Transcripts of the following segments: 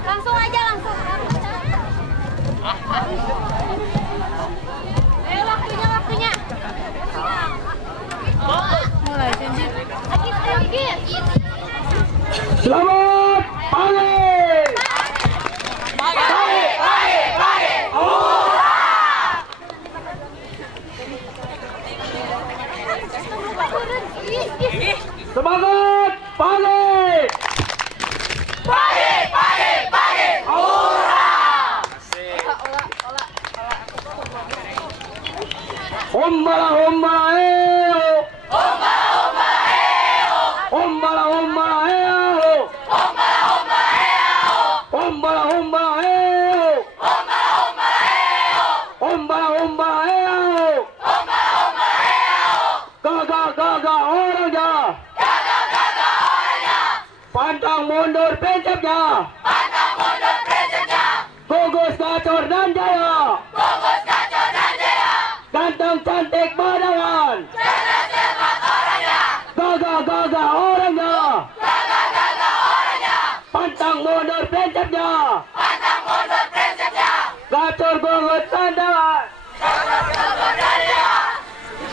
Langsung aja, langsung. Ayo waktunya. Mulai janji. Selamat pagi. Semangat pagi. Hombala hombala eo. Hombala hombala eo. Hombala hombala eo. Hombala hombala eo. Gaga orangnya. Pantang mundur prinsipnya. Gugus gacor dan jaya. Ganteng cantik badangan. Gaga orangnya. Pantang mundur prinsipnya. Gacor gugus sandawan.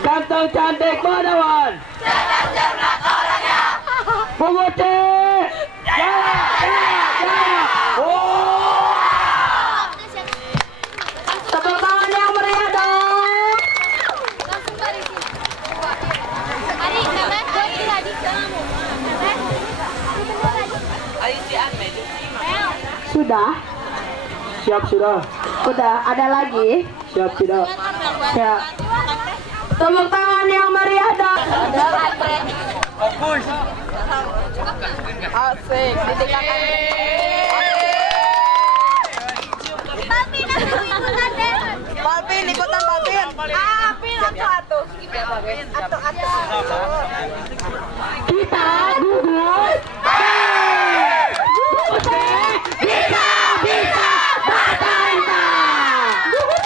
Ganteng cantik badangan. Gugus jaya. Oh. Tepuk tangan yang meriah dong. Langsung dari sini. Ari, tadi kamu. Sudah? Siap sudah. Udah, ada lagi? Siap tidak? Siap. Tepuk tangan yang meriah dong. Fokus. Asik. Palpin, ikutan Palpin. Apin atuh. Kita gugus. Gugus bisa batanta. Gugus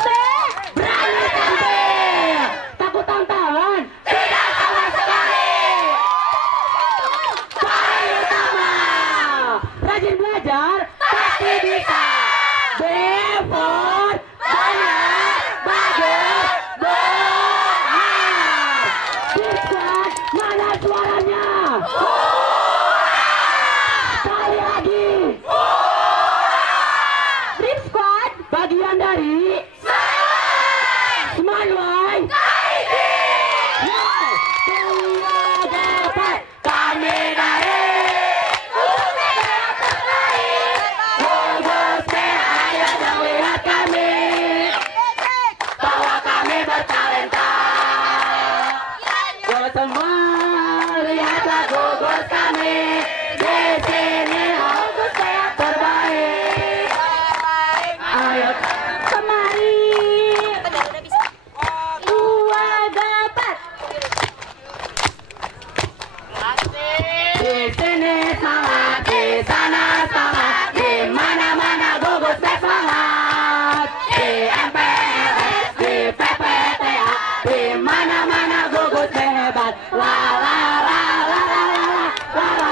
berani tampil. Takut tantangan. Tidak sama sekali. Paling utama. Rajin belajar pasti bisa. Effort banyak bagus benar. Discord mana suaranya? Sekali lagi. Rip Squad bagian dari Smile Line. Semua dapat kami dari Gugus ayo dong lihat kami bahwa kami bertalenta. Yo semua lihatlah gugus kami di sini. Gugus terbaik. Ayo kemari. Dua dapat. Di sini semangat, di sana semangat, di mana-mana gugus semangat. Di MPLS, di PPTA, di mana-mana gugus hebat. La la la la la la la la la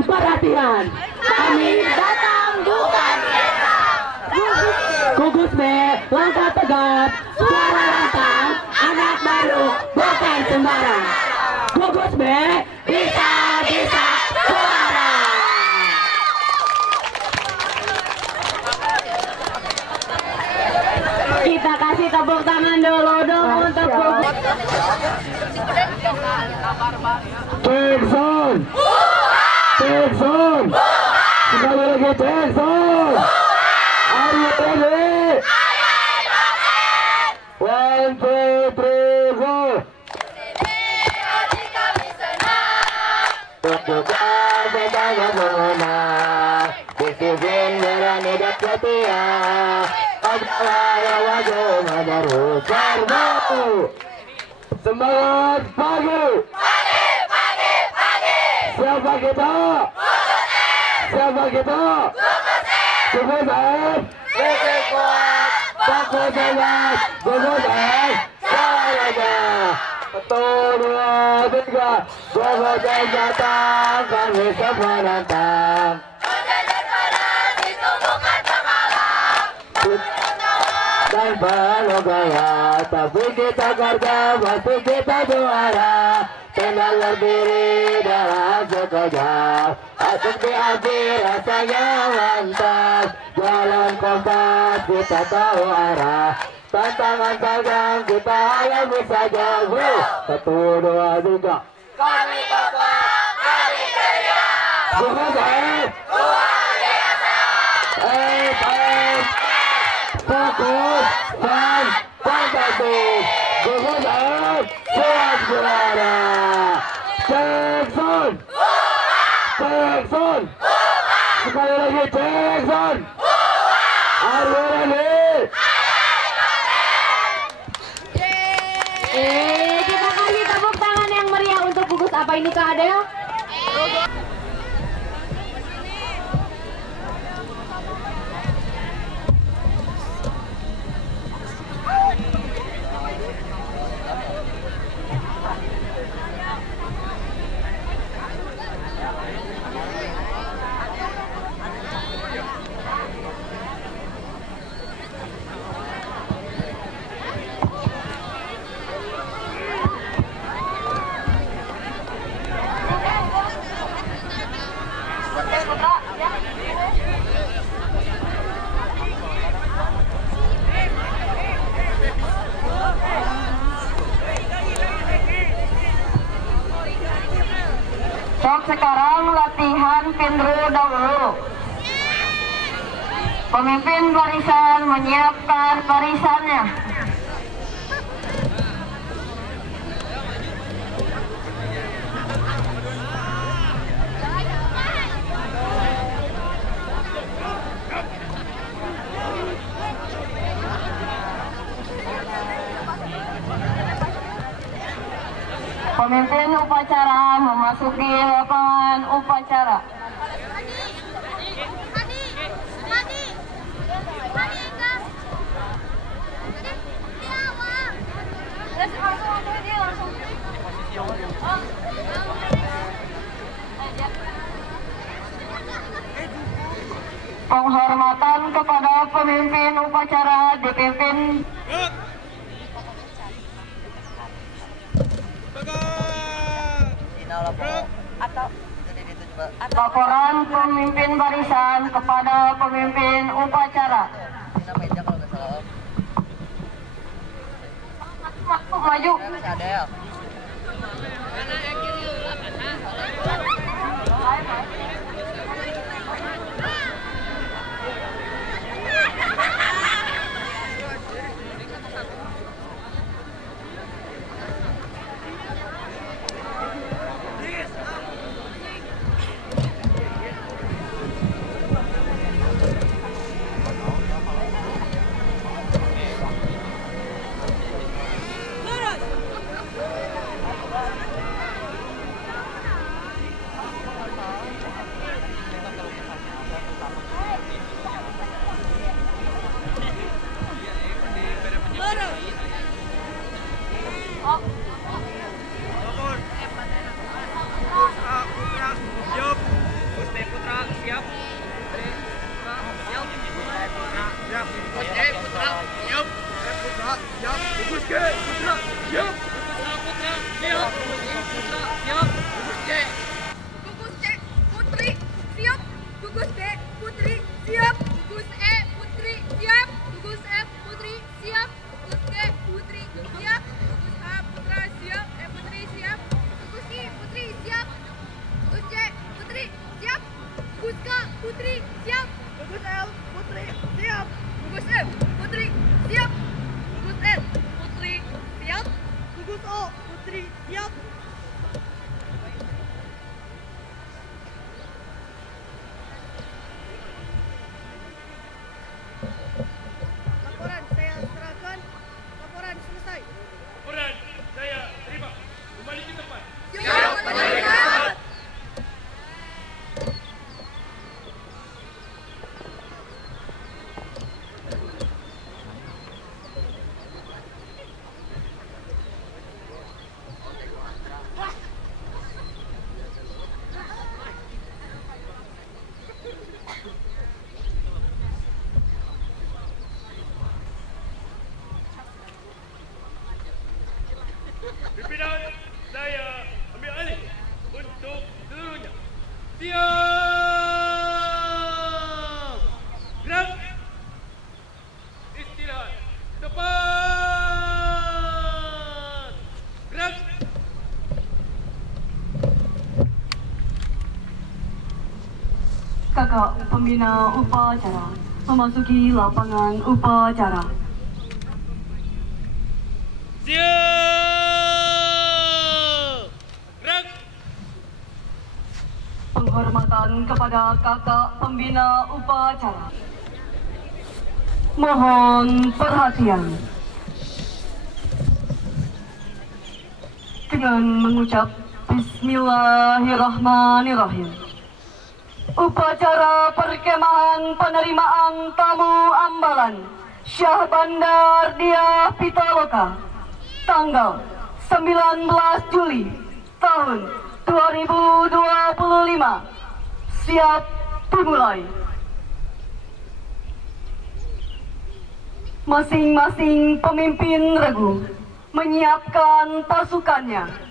Perhatian, kami datang bukan biasa. Gugus B, langkah tegap, suara lantang, anak baru, bukan sembarang. Gugus B, bisa suara. Kita kasih tepuk tangan dulu dong untuk gugus. Jackson. Jackson. Sekali lagi Jackson. Are you ready? 1, 2, 3, go. Tukang betanya mengenang, disiplin berani dan setia. Adalah wajah menerus serbu. Semangat pagi. Siapa kita? Siapa kita? Sukses. Lebih kuat. Takut hebat. Sukses. Semuanya. 1, 2, 3. Bawa datang, kami semua datang. Dan penuh gaya, tapi kita kerja, pasti kita juara. Tenang berdiri dalam sekejap, asik diambil rasanya mantap. Jalan kompas kita tahu arah, tantangan tajam kita alami saja. 1, 2, 3. Kami kompak, kami ceria. Sukses. Luar biasa. Fokus dan fantastis. Sukses. Siap juara. Jackson. Jackson. Sekali lagi Jackson. Are you ready? Kita kasih tepuk tangan yang meriah untuk gugus apa ini Kak Adel? Sok sekarang latihan pindru dahulu. Pemimpin barisan menyiapkan barisannya. Pemimpin upacara memasuki lapangan upacara. Penghormatan kepada pemimpin upacara dipimpin laporan pemimpin barisan kepada pemimpin upacara. Maju. Pimpinan, saya ambil alih untuk seluruhnya. Siap! Gerak! Istirahat. Tepat! Gerak! Kakak pembina upacara memasuki lapangan upacara. Siap! Gerak! Penghormatan kepada kakak pembina upacara. Mohon perhatian. Dengan mengucap Bismillahirrahmanirrahim. Upacara perkemahan penerimaan tamu ambalan Syah Bandar Dia Pitaloka tanggal 19 Juli tahun 2025 siap dimulai. Masing-masing pemimpin regu menyiapkan pasukannya.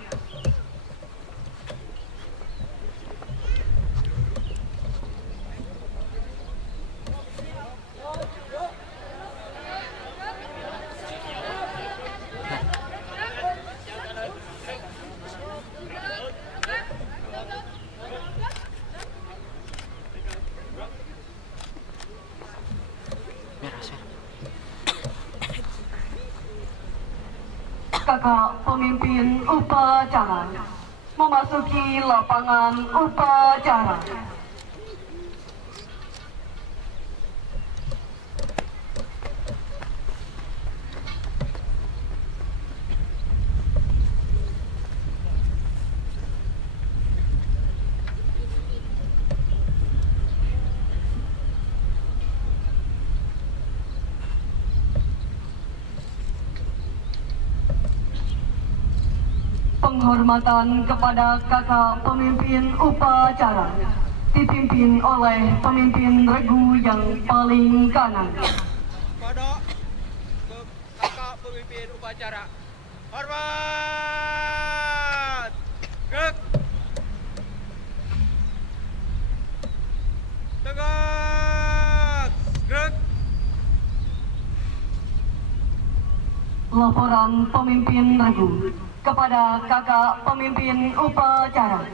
Kakak pemimpin upacara memasuki lapangan upacara. Penghormatan kepada kakak pemimpin upacara dipimpin oleh pemimpin regu yang paling kanan. Pada kakak pemimpin upacara. Hormat! Gerak! Tegak! Gerak! Laporan pemimpin regu kepada kakak pemimpin upacara.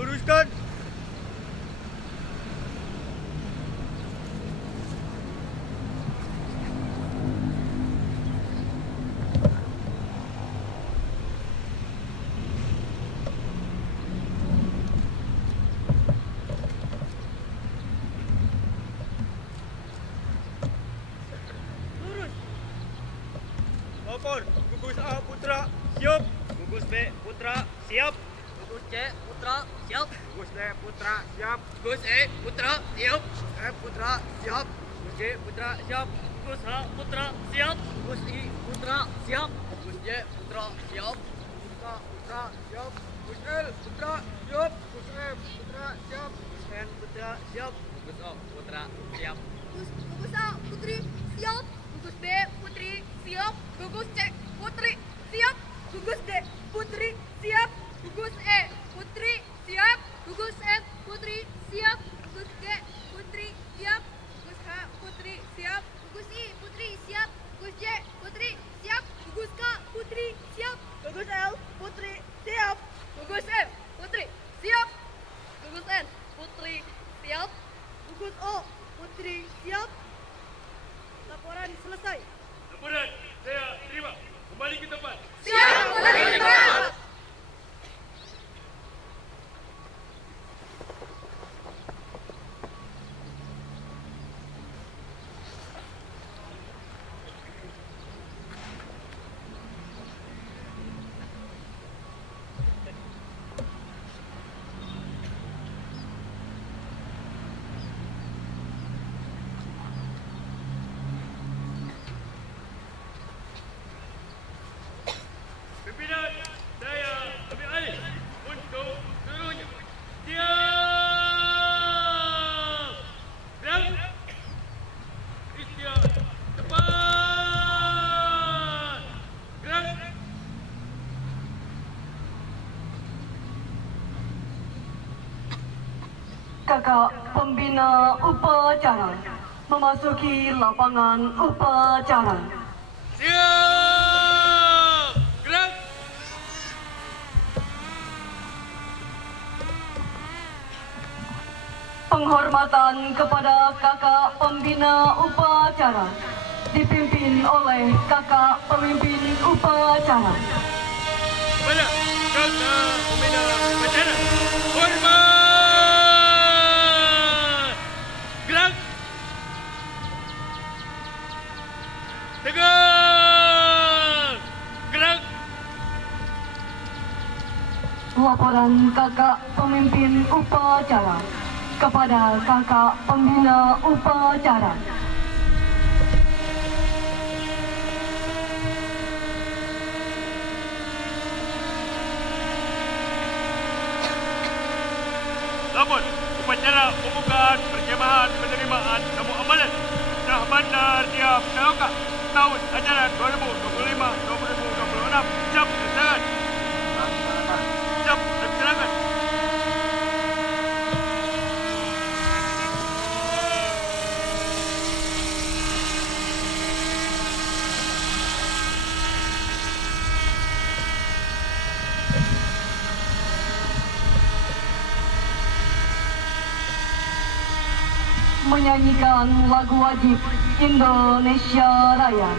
Luruskan! Lurus! Lapor, gugus A Putra siap. Gugus B Putra siap. Gugus C Putra siap. Gugus D Putra siap. Gugus E Putra siap. F Putra siap. Gugus G Putra siap. Gugus H Putra siap. Gugus I Putra siap. Gugus J Putra siap. Gugus K Putra siap. Gugus L Putra siap. Gugus M Putra siap. Gugus N Putra siap. Gugus O Putra siap. Gugus A Putri siap. Gugus B Putri siap. Gugus C Putri siap. Gugus D Putri siap. Gugus E Putri siap. Gugus F Putri siap. Gugus G Putri siap. Gugus H Putri siap. Gugus I Putri siap. Gugus J Putri siap. Gugus K Putri siap. Gugus L Putri siap. Gugus M Putri siap. Gugus N Gugus O, Putri siap. Laporan selesai. Laporan saya terima. Kembali ke tempat. Siap, kembali ke tempat. Pimpinan, saya ambil alih untuk seluruhnya. Siap! Gerak! Istiar! Depan! Gerak! Kakak pembina upacara memasuki lapangan upacara. Siap! Gerak! Penghormatan kepada kakak pembina upacara dipimpin oleh kakak pemimpin upacara. Kepada kakak pembina upacara, hormat! Gerak! Tegak! Gerak! Laporan kakak pemimpin upacara kepada kakak pembina upacara. Lapor upacara pembukaan perjemahan penerimaan tamu amalan Syah Bandar Diah Pitaloka tahun ajaran 2025-2026 siap dilaksanakan. Siap dilaksanakan. Menyanyikan lagu wajib Indonesia Raya.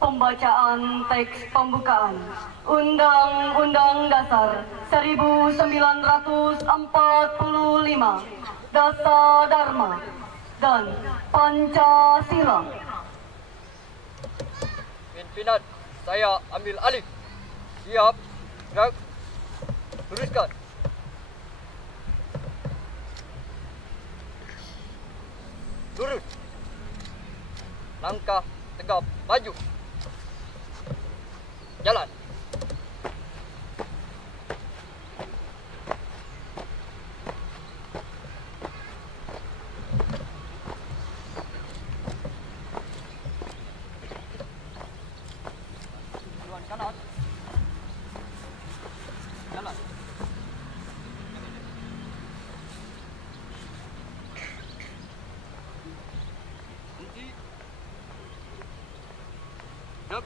Pembacaan teks pembukaan Undang-Undang Dasar 1945, Dasar Dharma dan Pancasila. Pimpinan, saya ambil alih. Siap, gerak, teruskan. Lurus. Langkah tegap, maju. Jalan. Tuan kanan. Jalan. Henti. Dep.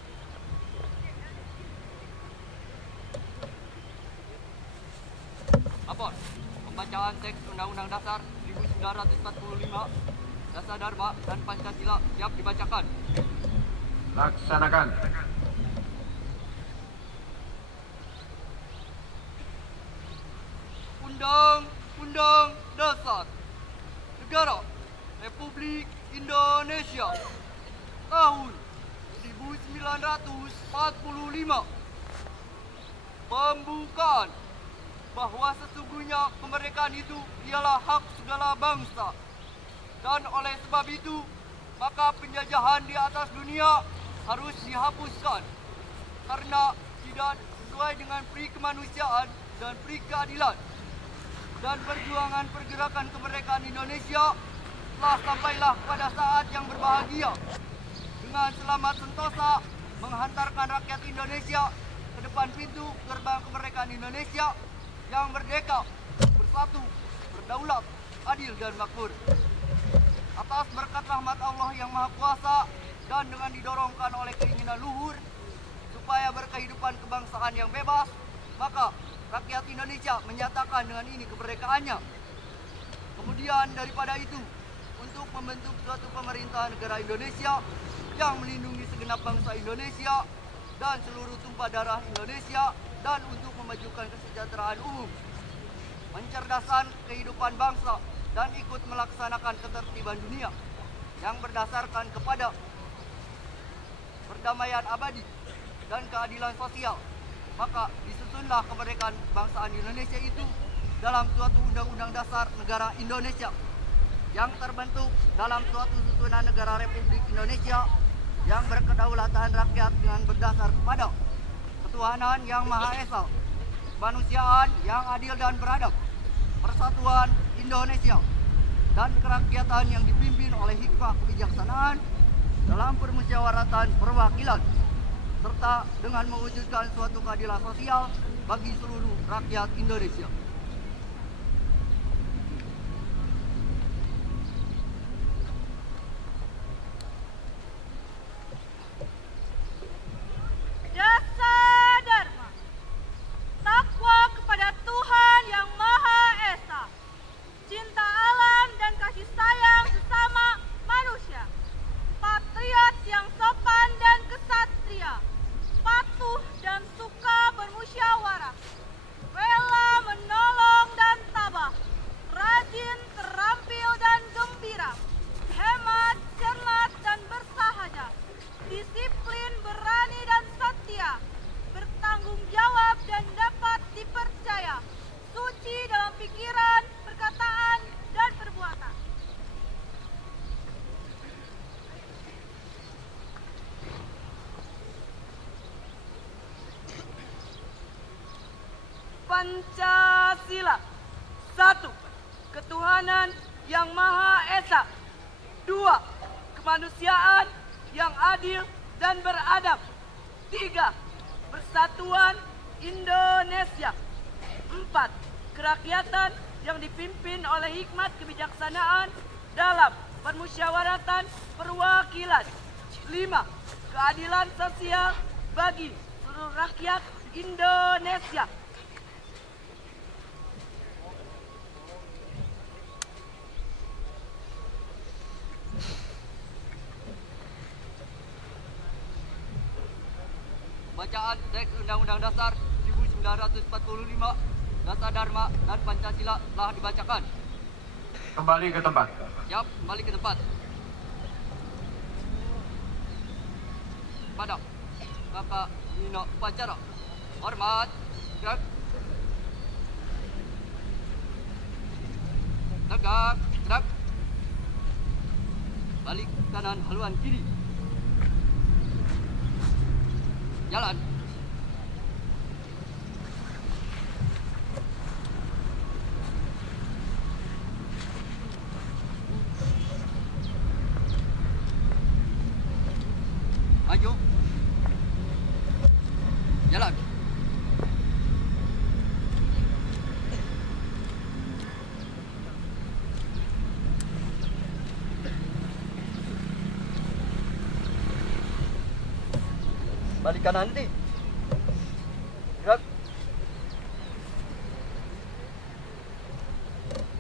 Lapor. Pembacaan teks Undang-Undang Dasar 1945, Dasar Dharma dan Pancasila siap dibacakan. Laksanakan. Undang-Undang Dasar Negara Republik Indonesia tahun 1945. Pembukaan bahwa sesungguhnya kemerdekaan itu ialah hak segala bangsa, dan oleh sebab itu maka penjajahan di atas dunia harus dihapuskan karena tidak sesuai dengan pri kemanusiaan dan pri keadilan. Dan perjuangan pergerakan kemerdekaan Indonesia telah sampailah pada saat yang berbahagia dengan selamat sentosa menghantarkan rakyat Indonesia ke depan pintu gerbang kemerdekaan Indonesia yang merdeka, bersatu, berdaulat, adil dan makmur. Atas berkat rahmat Allah yang Maha Kuasa dan dengan didorongkan oleh keinginan luhur supaya berkehidupan kebangsaan yang bebas, maka rakyat Indonesia menyatakan dengan ini kemerdekaannya. Kemudian daripada itu, untuk membentuk suatu pemerintahan negara Indonesia yang melindungi segenap bangsa Indonesia dan seluruh tumpah darah Indonesia, dan untuk memajukan kesejahteraan umum, mencerdaskan kehidupan bangsa, dan ikut melaksanakan ketertiban dunia yang berdasarkan kepada perdamaian abadi dan keadilan sosial. Maka disusunlah kemerdekaan bangsaan Indonesia itu dalam suatu undang-undang dasar negara Indonesia yang terbentuk dalam suatu susunan negara Republik Indonesia yang berkedaulatan rakyat dengan berdasar kepada ketuhanan yang Maha Esa, kemanusiaan yang adil dan beradab, persatuan Indonesia, dan kerakyatan yang dipimpin oleh hikmah kebijaksanaan dalam permusyawaratan perwakilan, serta dengan mewujudkan suatu keadilan sosial bagi seluruh rakyat Indonesia. Dasar Dharma, takwa kepada Tuhan yang Maha Esa, cinta alam dan kasih sayang sesama manusia, patriot yang sopan dan kesatria, patuh dan suka bermusyawarah, rela menolong dan tabah, rajin, terampil dan gembira, hemat, cermat dan bersahaja, disiplin, berani dan setia, bertanggung jawab dan dapat dipercaya, suci dalam pikiran, perkataan, dan perbuatan. Pancasila. 1. Ketuhanan yang Maha Esa. 2. Kemanusiaan yang adil dan beradab. 3. Persatuan Indonesia. 4. Kerakyatan yang dipimpin oleh hikmat kebijaksanaan dalam permusyawaratan perwakilan. 5. Keadilan sosial bagi seluruh rakyat Indonesia. Bacaan teks Undang-Undang Dasar 1945, Dasar Dharma dan Pancasila telah dibacakan. Kembali ke tempat. Siap, kembali ke tempat. Pada Kakak Nino Upacara. Hormat. Gerak. Tegak. Gerak. Balik kanan haluan kiri. Jalan. Maju. Jalan. Balik kanan nanti. Gerak.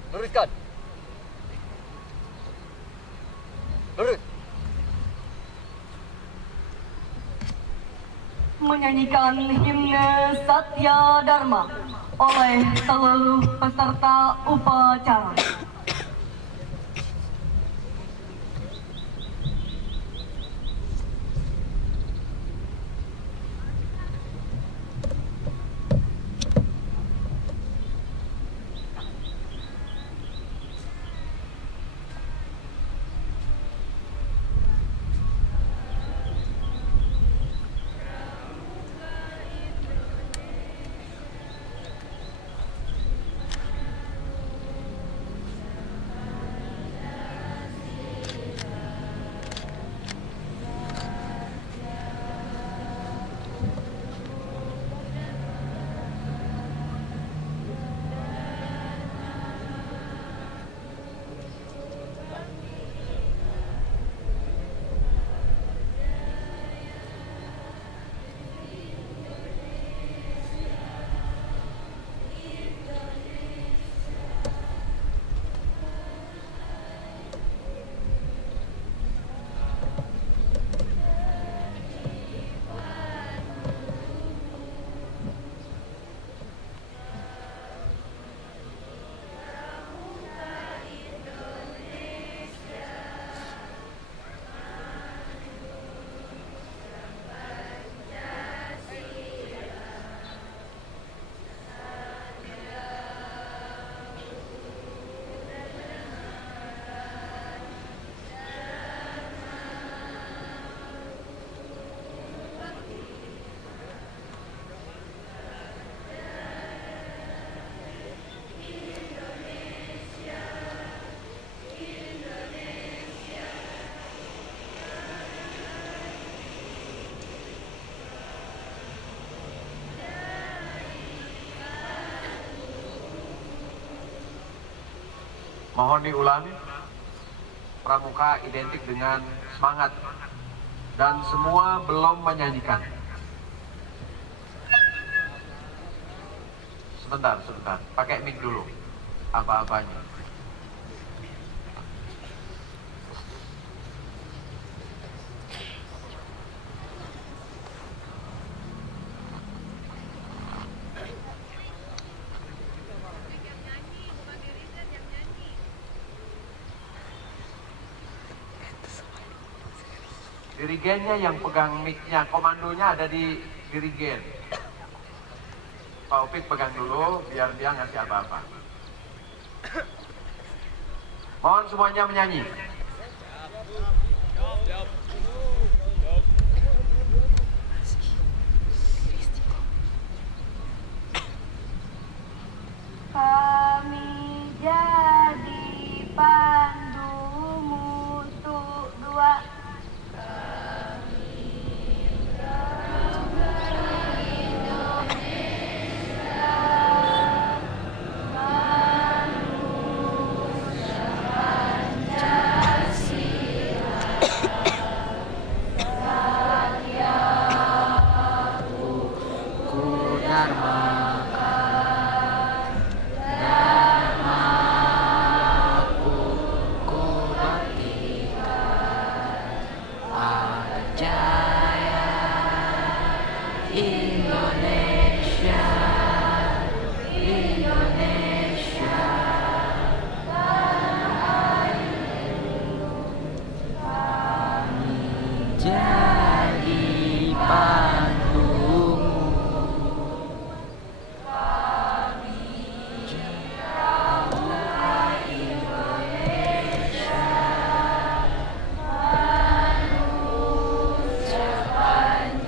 Luruskan. Lurus. Menyanyikan himne Satya Dharma oleh seluruh peserta upacara. Mohon diulangi, pramuka identik dengan semangat dan semua belum menyanyikan. Sebentar, pakai mic dulu, apa-apanya. Dirigennya yang pegang mic-nya, komandonya ada di dirigen. Pak Opik pegang dulu, biar dia ngasih apa-apa. Mohon semuanya menyanyi. Kami jadi pandumu untuk dua.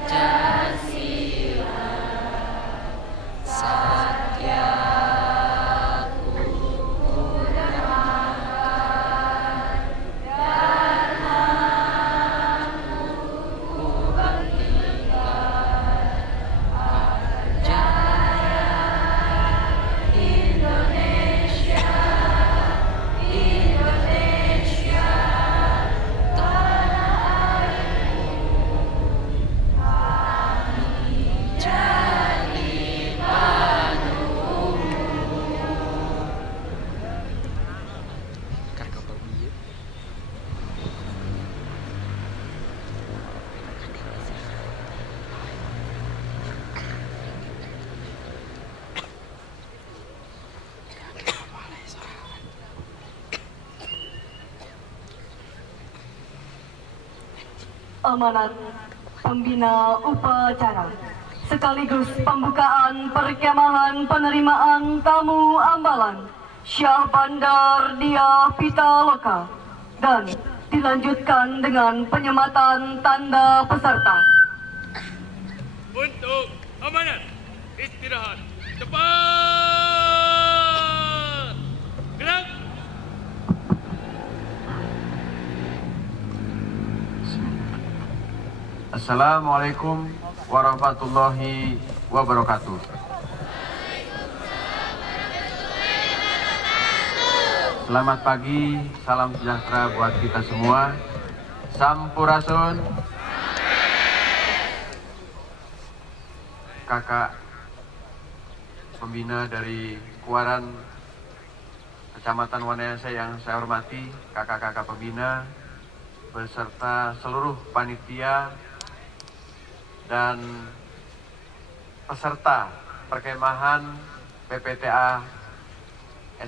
Pancasila. amanat pembina upacara sekaligus pembukaan perkemahan penerimaan tamu ambalan Syah Bandar Diah Pitaloka dan dilanjutkan dengan penyematan tanda peserta. Untuk amanat istirahat cepat gerak. Assalamualaikum warahmatullahi wabarakatuh. Selamat pagi, salam sejahtera buat kita semua. Sampurasun. Kakak pembina dari Kuaran Kecamatan Wanayasa yang saya hormati, kakak-kakak pembina beserta seluruh panitia dan peserta perkemahan PPTA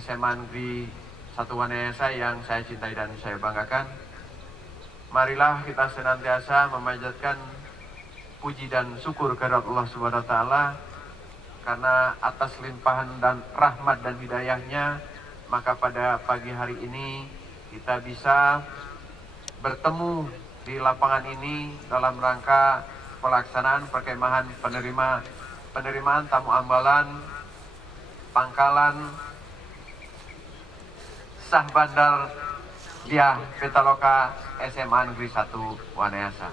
SMA Negeri 1 Wanayasa yang saya cintai dan saya banggakan. Marilah kita senantiasa memanjatkan puji dan syukur kehadirat Allah Subhanahu wa taala karena atas limpahan dan rahmat dan hidayahnya maka pada pagi hari ini kita bisa bertemu di lapangan ini dalam rangka pelaksanaan perkemahan penerimaan tamu ambalan pangkalan Syah Bandar Diah Pitaloka SMA Negeri 1 Wanayasa.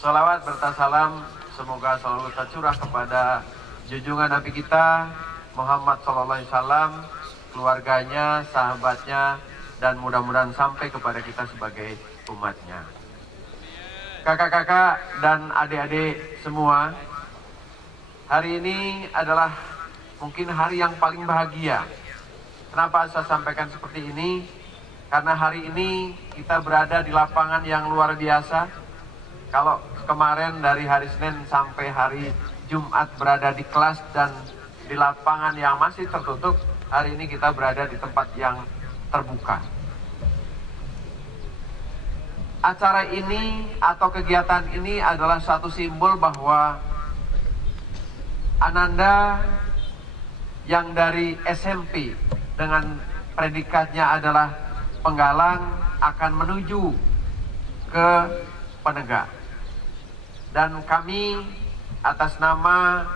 Sholawat berta salam semoga selalu tercurah kepada junjungan Nabi kita Muhammad SAW, keluarganya, sahabatnya, dan mudah-mudahan sampai kepada kita sebagai umatnya. Kakak-kakak dan adik-adik semua, hari ini adalah mungkin hari yang paling bahagia. Kenapa saya sampaikan seperti ini? Karena hari ini kita berada di lapangan yang luar biasa. Kalau kemarin dari hari Senin sampai hari Jumat berada di kelas dan di lapangan yang masih tertutup, hari ini kita berada di tempat yang terbuka. Acara ini atau kegiatan ini adalah satu simbol bahwa Ananda yang dari SMP dengan predikatnya adalah penggalang akan menuju ke penegak. Dan kami atas nama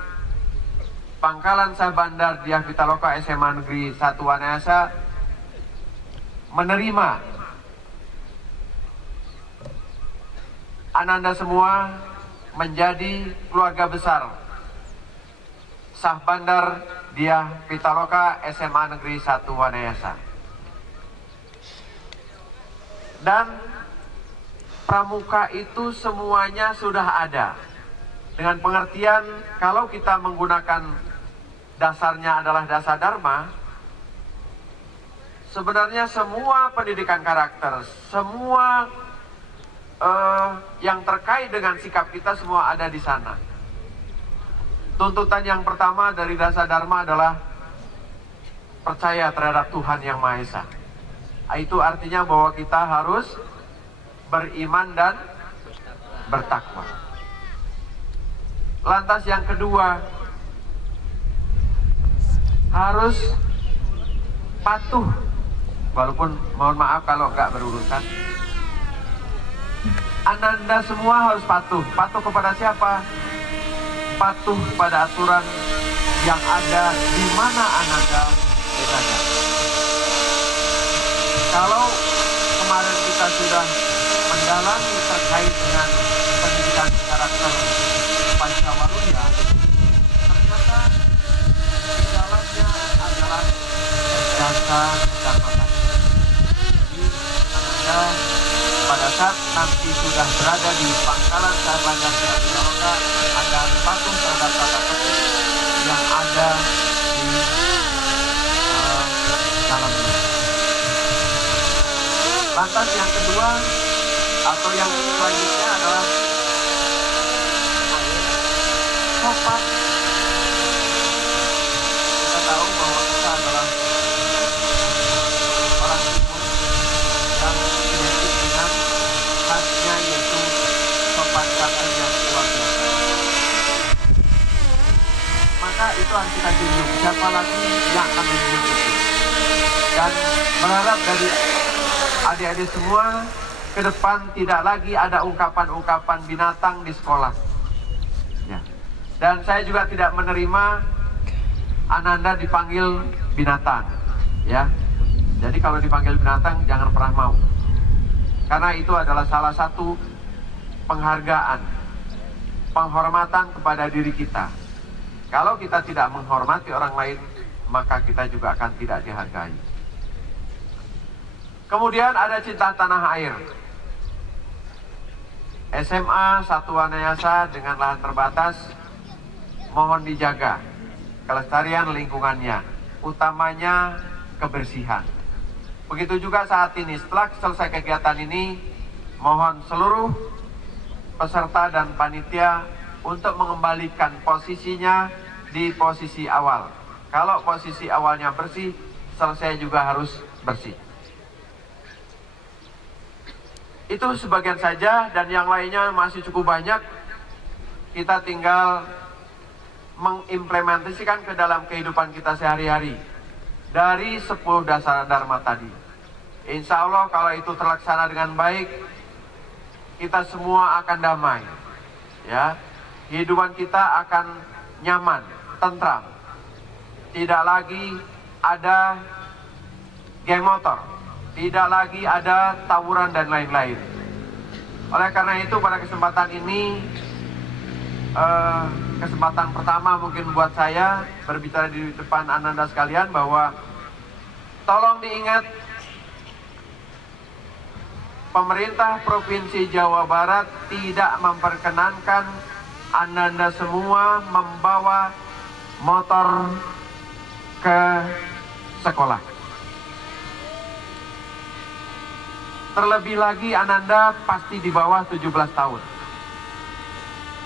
Pangkalan Syah Bandar Diah Pitaloka SMA Negeri 1 Wanayasa menerima Ananda semua menjadi keluarga besar Syah Bandar Diah Pitaloka SMA Negeri 1 Wanayasa. Dan pramuka itu semuanya sudah ada. Dengan pengertian kalau kita menggunakan dasarnya adalah dasar dharma, sebenarnya semua pendidikan karakter, semua yang terkait dengan sikap kita semua ada di sana. Tuntutan yang pertama dari dasar dharma adalah percaya terhadap Tuhan Yang Maha Esa. Itu artinya bahwa kita harus beriman dan bertakwa. Lantas yang kedua, harus patuh. Walaupun mohon maaf kalau nggak berurusan. Ananda semua harus patuh. Patuh kepada siapa? Patuh pada aturan yang ada di mana Ananda berada. Kalau kemarin kita sudah mendalami terkait dengan pendidikan karakter Pancawaluya, ternyata di dalamnya adalah jasa dan mata. Jadi Ananda pada saat nanti sudah berada di Pangkalan Syah Bandar Diah Pitaloka agar patuh terhadap tata tertib yang ada di dalamnya. Lantas yang kedua atau yang selanjutnya adalah sopan. Kita tahu bahwa kita adalah orang timur yang identik dengan khasnya yaitu Tuhan kita junjung, siapa lagi yang akan menjunjung itu. Dan berharap dari adik-adik semua, ke depan tidak lagi ada ungkapan-ungkapan binatang di sekolah. Ya. Dan saya juga tidak menerima Ananda dipanggil binatang. Ya. Jadi kalau dipanggil binatang jangan pernah mau. Karena itu adalah salah satu penghargaan, penghormatan kepada diri kita. Kalau kita tidak menghormati orang lain, maka kita juga akan tidak dihargai. Kemudian ada cinta tanah air. SMA Satu Wanayasa dengan lahan terbatas, mohon dijaga kelestarian lingkungannya, utamanya kebersihan. Begitu juga saat ini, setelah selesai kegiatan ini, mohon seluruh peserta dan panitia untuk mengembalikan posisinya di posisi awal. Kalau posisi awalnya bersih, selesai juga harus bersih. Itu sebagian saja, dan yang lainnya masih cukup banyak. Kita tinggal mengimplementasikan ke dalam kehidupan kita sehari-hari dari 10 dasar dharma tadi. Insya Allah kalau itu terlaksana dengan baik, kita semua akan damai, ya. Kehidupan kita akan nyaman, tentram. Tidak lagi ada geng motor, tidak lagi ada tawuran dan lain-lain. Oleh karena itu pada kesempatan ini, kesempatan pertama mungkin buat saya berbicara di depan Ananda sekalian bahwa tolong diingat, pemerintah Provinsi Jawa Barat tidak memperkenankan Ananda semua membawa motor ke sekolah. Terlebih lagi Ananda pasti di bawah 17 tahun.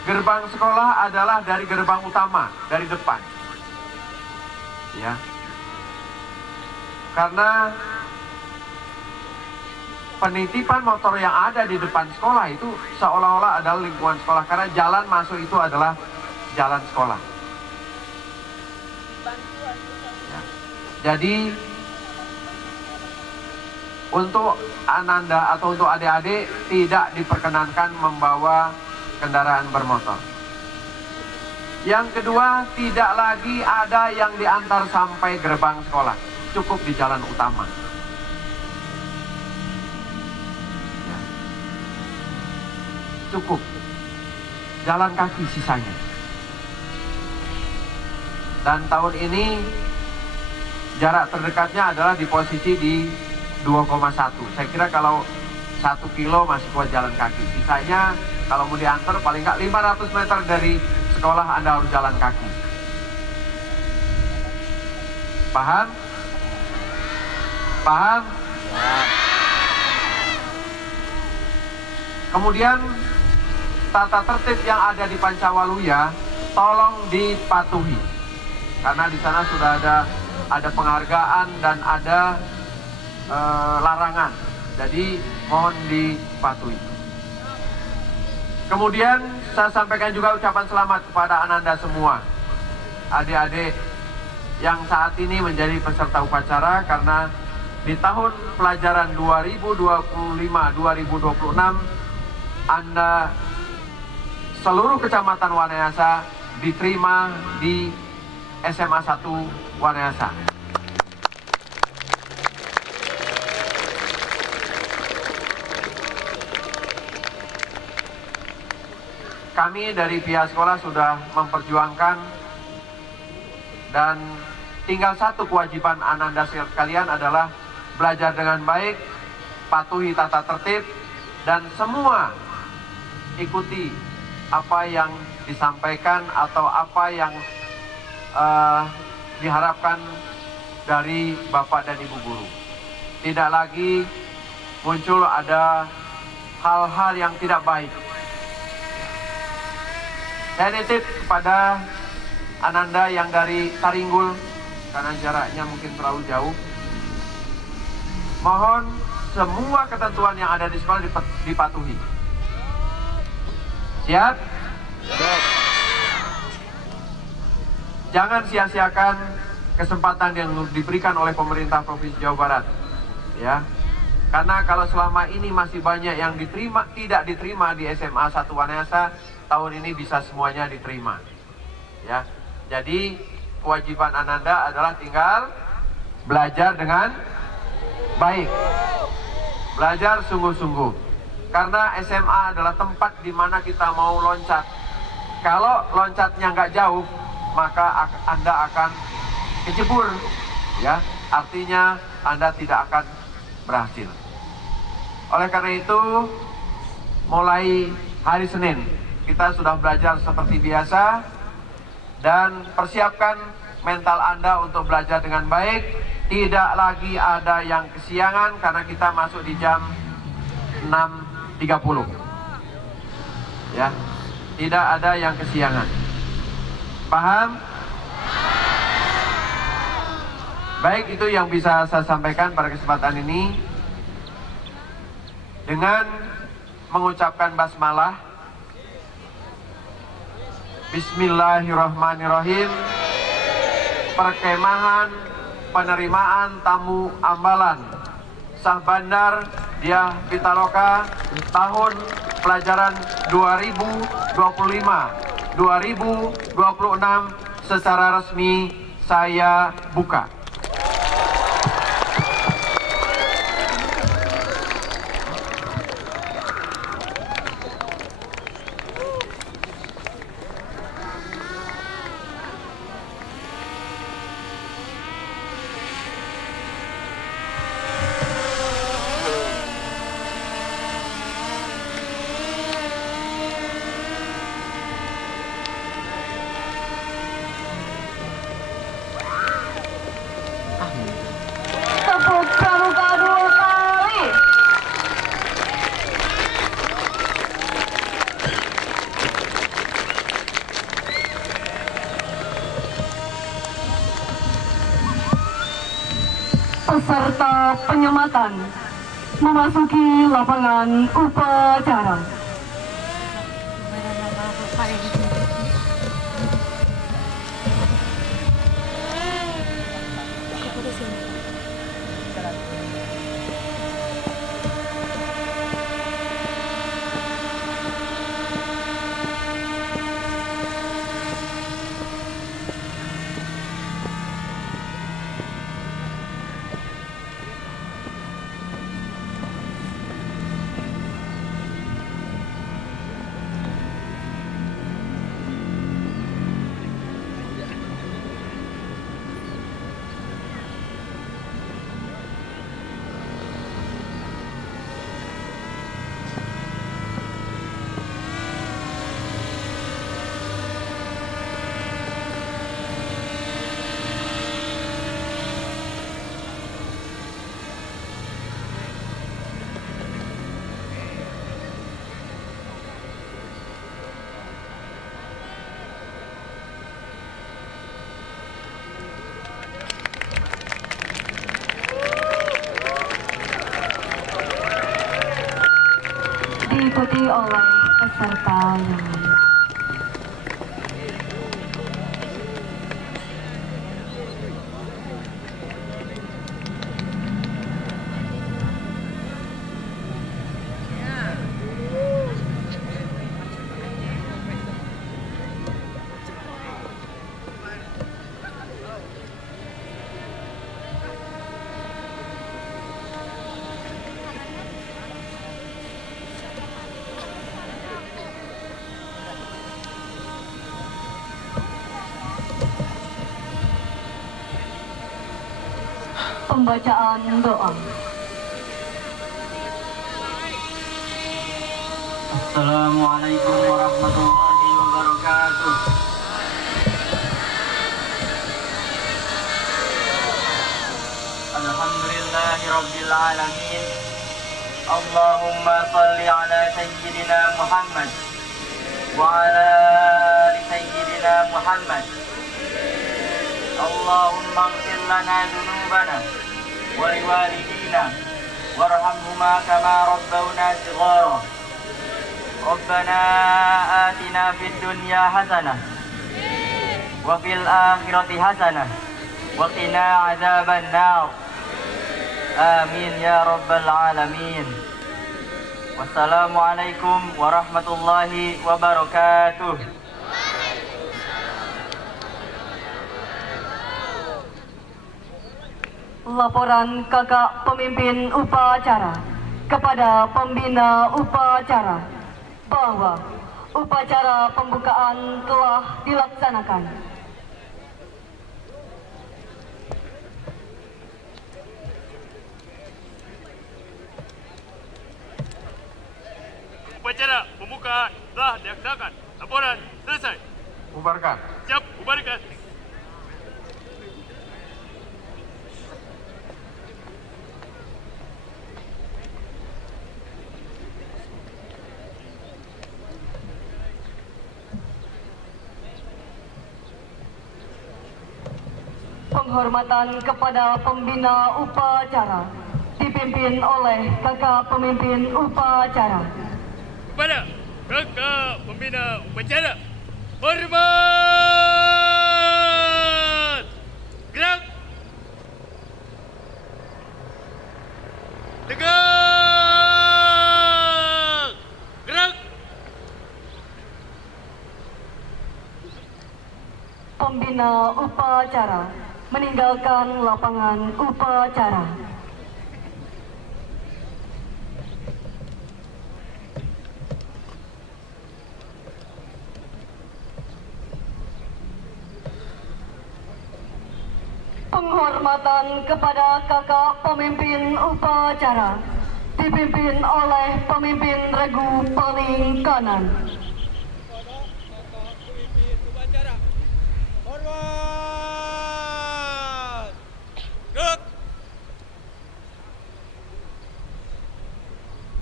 Gerbang sekolah adalah dari gerbang utama, dari depan. Ya. Karena penitipan motor yang ada di depan sekolah itu seolah-olah adalah lingkungan sekolah, karena jalan masuk itu adalah jalan sekolah. Ya. Jadi untuk Ananda atau untuk adik-adik tidak diperkenankan membawa kendaraan bermotor. Yang kedua, tidak lagi ada yang diantar sampai gerbang sekolah, cukup di jalan utama. Ya. Cukup jalan kaki sisanya. Dan tahun ini jarak terdekatnya adalah di posisi di 2,1. Saya kira kalau 1 kilo masih kuat jalan kaki. Sisanya kalau mau diantar paling nggak 500 meter dari sekolah Anda harus jalan kaki. Paham? Paham? Ya. Kemudian tata tertib yang ada di Pancawaluya tolong dipatuhi. Karena di sana sudah ada penghargaan dan ada larangan. Jadi mohon dipatuhi. Kemudian saya sampaikan juga ucapan selamat kepada Ananda semua, adik-adik yang saat ini menjadi peserta upacara, karena di tahun pelajaran 2025-2026 Anda seluruh kecamatan Wanayasa diterima di SMA 1 Wanayasa. Kami dari pihak sekolah sudah memperjuangkan, dan tinggal satu kewajiban Ananda sekalian adalah belajar dengan baik, patuhi tata tertib, dan semua ikuti apa yang disampaikan atau apa yang diharapkan dari Bapak dan Ibu Guru. Tidak lagi muncul ada hal-hal yang tidak baik. Saya nitip kepada Ananda yang dari Taringgul, karena jaraknya mungkin terlalu jauh. Mohon semua ketentuan yang ada di sekolah dipatuhi. Siap? Siap. Jangan sia-siakan kesempatan yang diberikan oleh pemerintah Provinsi Jawa Barat, ya. Karena kalau selama ini masih banyak yang tidak diterima di SMA 1 Wanayasa, tahun ini bisa semuanya diterima, ya. Jadi kewajiban Ananda adalah tinggal belajar dengan baik, belajar sungguh-sungguh. Karena SMA adalah tempat di mana kita mau loncat. Kalau loncatnya nggak jauh, maka Anda akan kecebur, ya. Artinya Anda tidak akan berhasil. Oleh karena itu, mulai hari Senin kita sudah belajar seperti biasa dan persiapkan mental Anda untuk belajar dengan baik. Tidak lagi ada yang kesiangan karena kita masuk di jam 6.30. Ya, tidak ada yang kesiangan. Paham? Baik, itu yang bisa saya sampaikan pada kesempatan ini. Dengan mengucapkan basmalah, Bismillahirrahmanirrahim. Perkemahan penerimaan tamu Ambalan Syahbandar Dyah Pitaloka tahun pelajaran 2025-2026 secara resmi saya buka. Tepuk pramuka 2 kali. Peserta penyematan memasuki lapangan upacara. Diikuti oleh peserta yang lain. Pembacaan doa. Assalamualaikum warahmatullahi wabarakatuh. Alhamdulillahirabbil alamin. Allahumma shalli ala sayyidina Muhammad wa ala ali sayyidina Muhammad. Allahumma ighfir lana dzunubana wa liwalidina warhamhuma kama rabbawna shighara. Rabbana atina fid dunya hasanah wa fil akhirati hasanah wa qina adzaban nar. Amin ya rabbal alamin. Wassalamualaikum warahmatullahi wabarakatuh. Laporan kakak pemimpin upacara kepada pembina upacara bahwa upacara pembukaan telah dilaksanakan. Upacara pembukaan telah dilaksanakan. Laporan selesai. Bubarkan. Siap, bubarkan. Penghormatan kepada pembina upacara dipimpin oleh kakak pemimpin upacara. Kepada kakak pembina upacara, hormat! Gerak! Tegak! Gerak! Pembina upacara meninggalkan lapangan upacara. Penghormatan kepada kakak pemimpin upacara dipimpin oleh pemimpin regu paling kanan. Hormat! Gerak!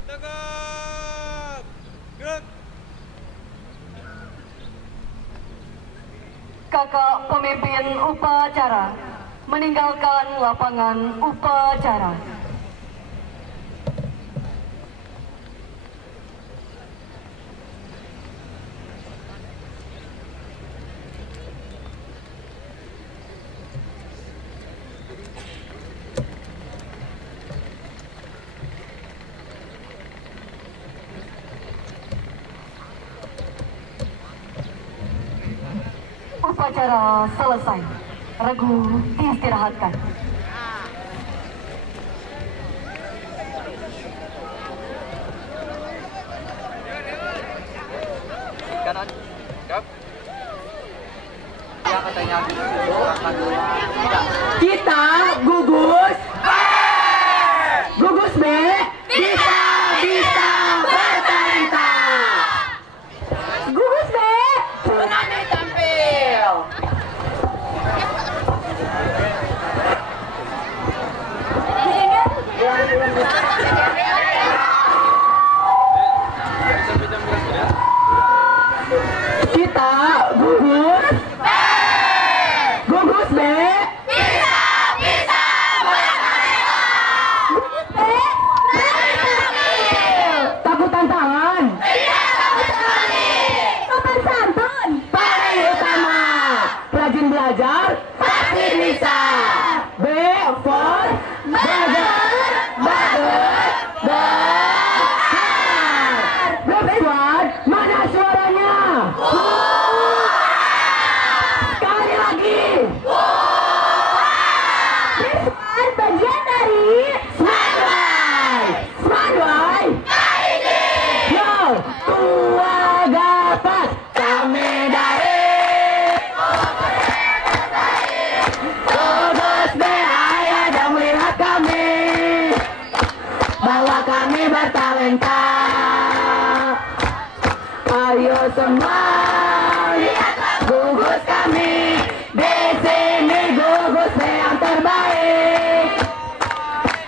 Tegak! Gerak! Kakak pemimpin upacara meninggalkan lapangan upacara. Upacara selesai. Regu diistirahatkan. Kanan. Siap. Yang katanya Kita gugus B. Gugus B bisa bertalenta. Gugus B berani tampil. Kita gugus B. Gugus B bisa bertalenta. Gugus B berani tampil. Takut tantangan? Tidak takut sekali. Sopan santun paling utama. Rajin belajar pasti bisa. B for bager, bager, bager. Black Squad, mana suaranya? Sekali lagi. Black Squad bagian dari Smart Boy. Yo, tua gapat kami dari Gugus B. Ayo dong lihat kami bahwa kami bertalenta. Ayo semua lihatlah gugus kami. Di sini gugus B yang terbaik.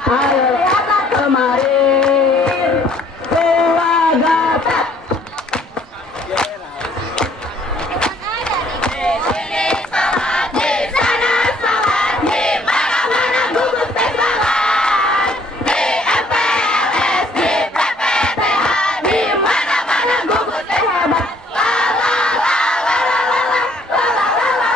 Ayo lihatlah kemari. Tua gapat. Di sini semangat, di sana semangat, di mana-mana gugus B semangat. Di MPLS, di PPTH, di mana-mana gugus B hebat. La la la la la la la la la la la.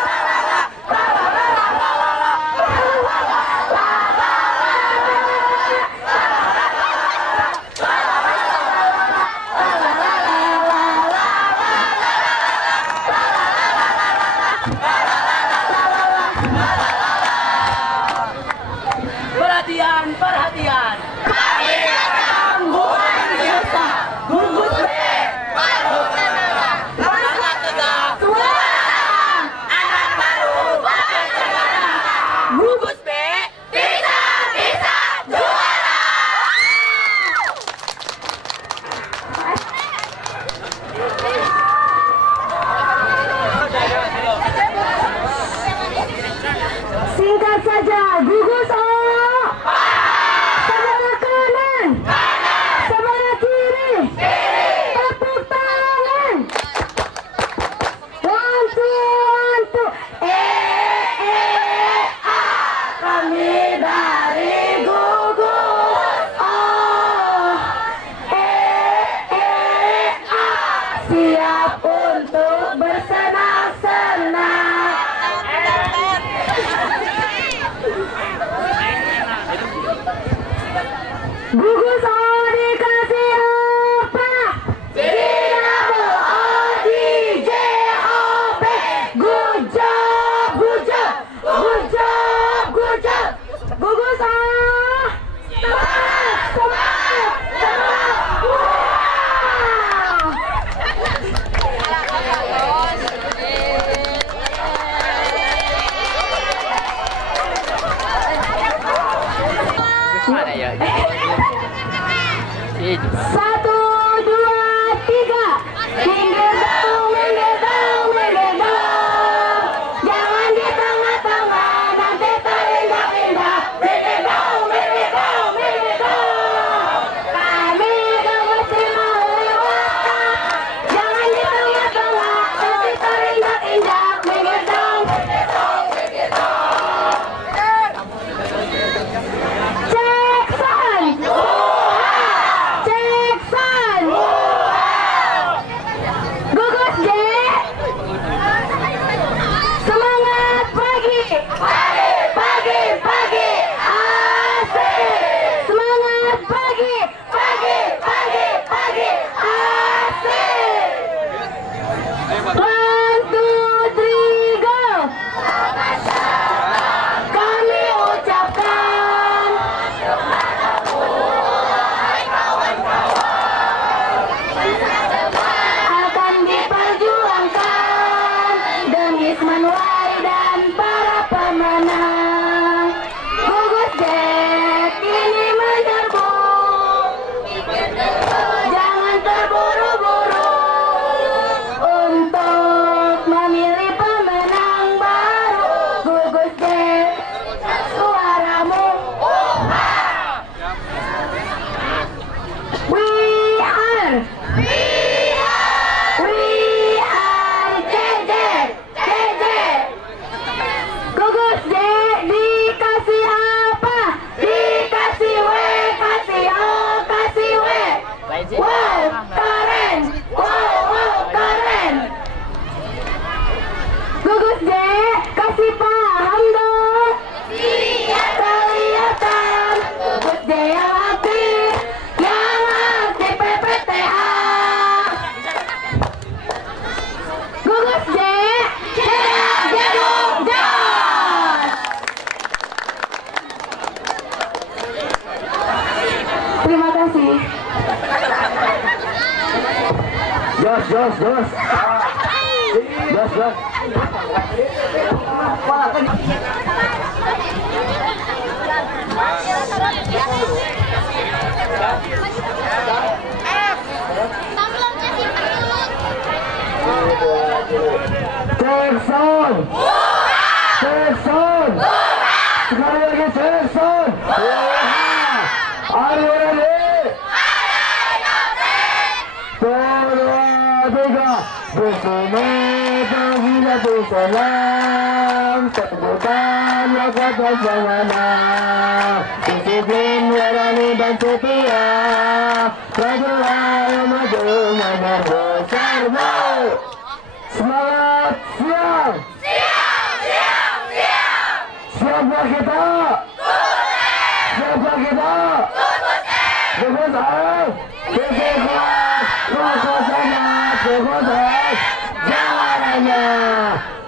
Jackson. Sekali lagi Jackson. Are you ready? Dua, tiga. Bismillahirrahmanirrahim. Tegukan lakukan bersama. Disiplin, berani dan setia. Berjuang maju menerbesar. Semangat, siap. Siapa kita? Siapa kita? Gugus A. Bismillah. Fokus semangat, gugus A. Jalannya.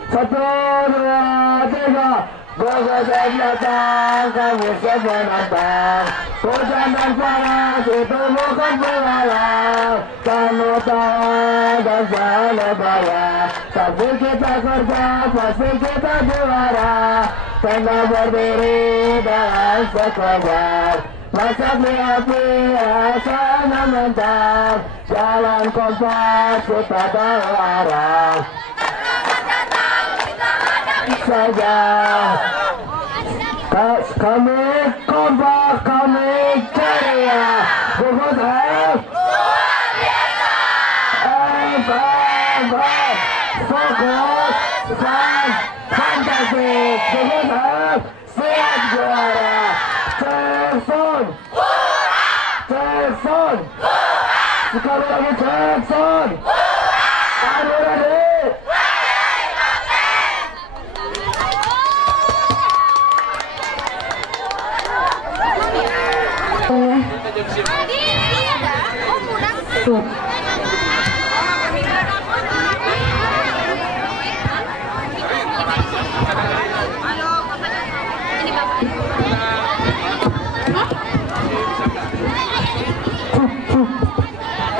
1, 2, 3. Gugus A datang, kami siap menantang. Hujan dan panas itu bukan penghalang. Kamu tahan dan jangan bayar. Tapi kita kerja, pasti kita juara. Tengah berdiri dalam sekejap. Masak di api, rasanya mantap. Jalan kompas, kita tahu arah. Saja kami kompak, kami ceria. Gugus F. Fokus, fantastik. Gugus F. Siap juara. Jackson. Sekali lagi Jackson. Are you ready?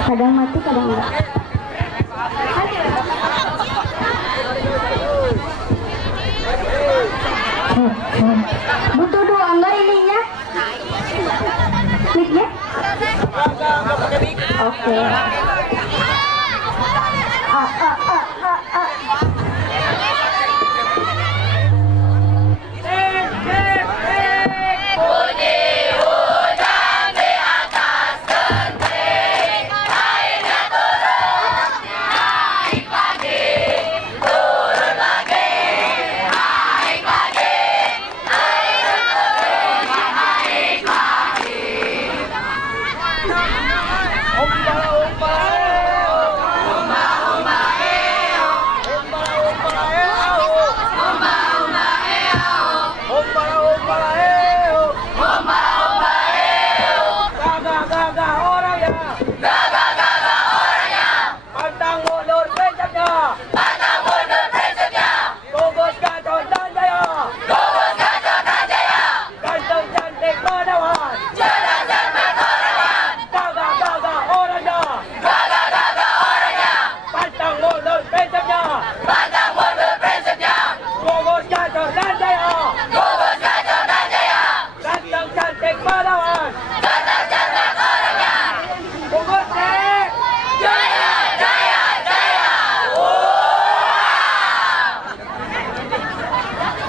Kadang mati, kadang enggak. Butuh dua enggak ininya? Mic-nya? Oke.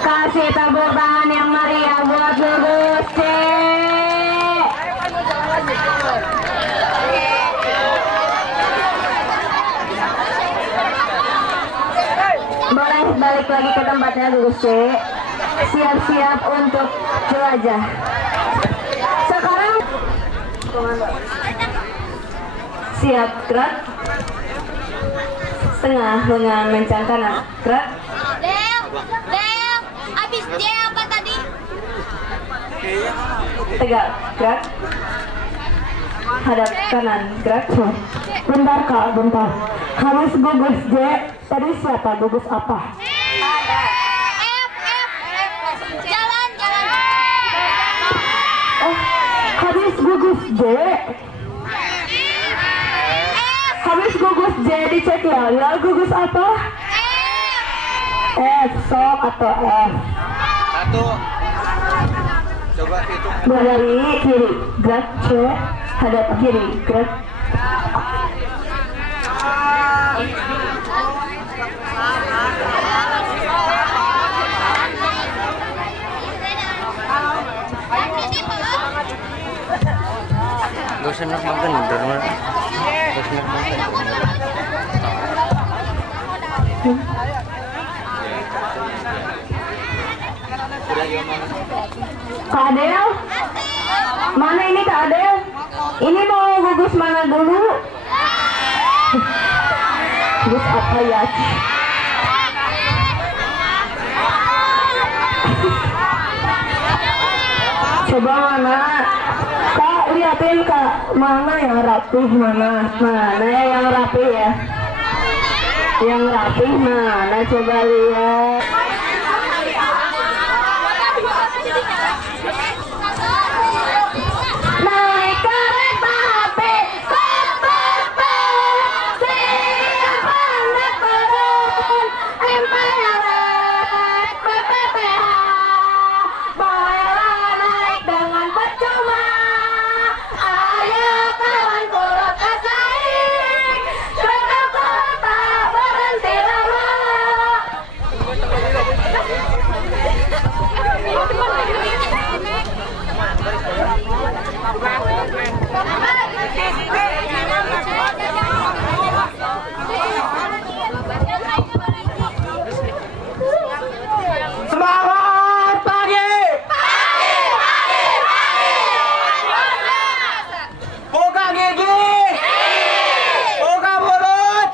Kasih tepuk tangan yang meriah buat Gugus C. Boleh balik lagi ke tempatnya Gugus C. Siap-siap untuk jelajah. Sekarang siap gerak. Tengah dengan mencang kanan gerak. Abis J apa tadi? Tegak gerak. Hadap kanan gerak. Bentar Kak, bentar. Harus Gugus J. Tadi siapa? Gugus apa? Jalan. Oh, habis Gugus J. Habis Gugus Gugus J dicek ya, gugus apa? F, sok atau F? Satu. Coba hitung. Dua dari kiri, gerak C, hadap kiri, gerak. Gak usah makan bener. Kak Adel? Mana ini Kak Adel? Ini mau gugus mana dulu? Gugus apa ya? Coba mana? Kak liatin Kak, mana yang rapih mana? Mana yang rapih ya? Yang rapih mana? Coba lihat. Naik kereta api, siapa nak turun? MPLS, PPPH, bolehlah naik dengan percuma. Ayo kawan turut bersaing, kereta kota berhenti lama. Semangat pagi. Buka gigi. Buka mulut.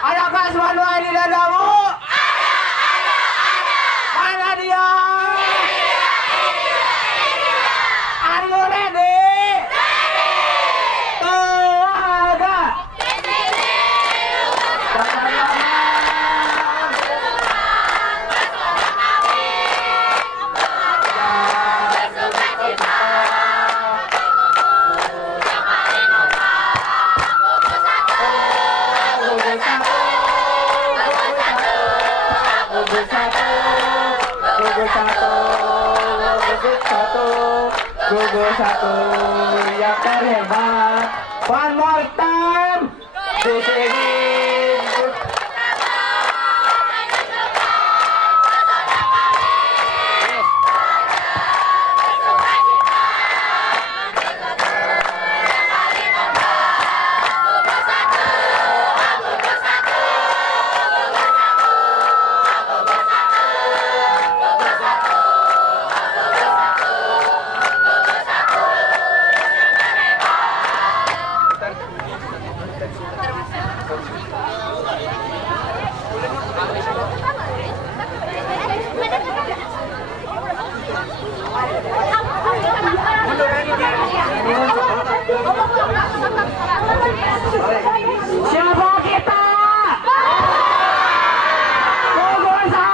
Adakah semua ini dadamu? Mana dia? Are you ready? Tenaga. Gugus satu yang terhebat. One more time. Di sini. Siapa kita? Gugus A.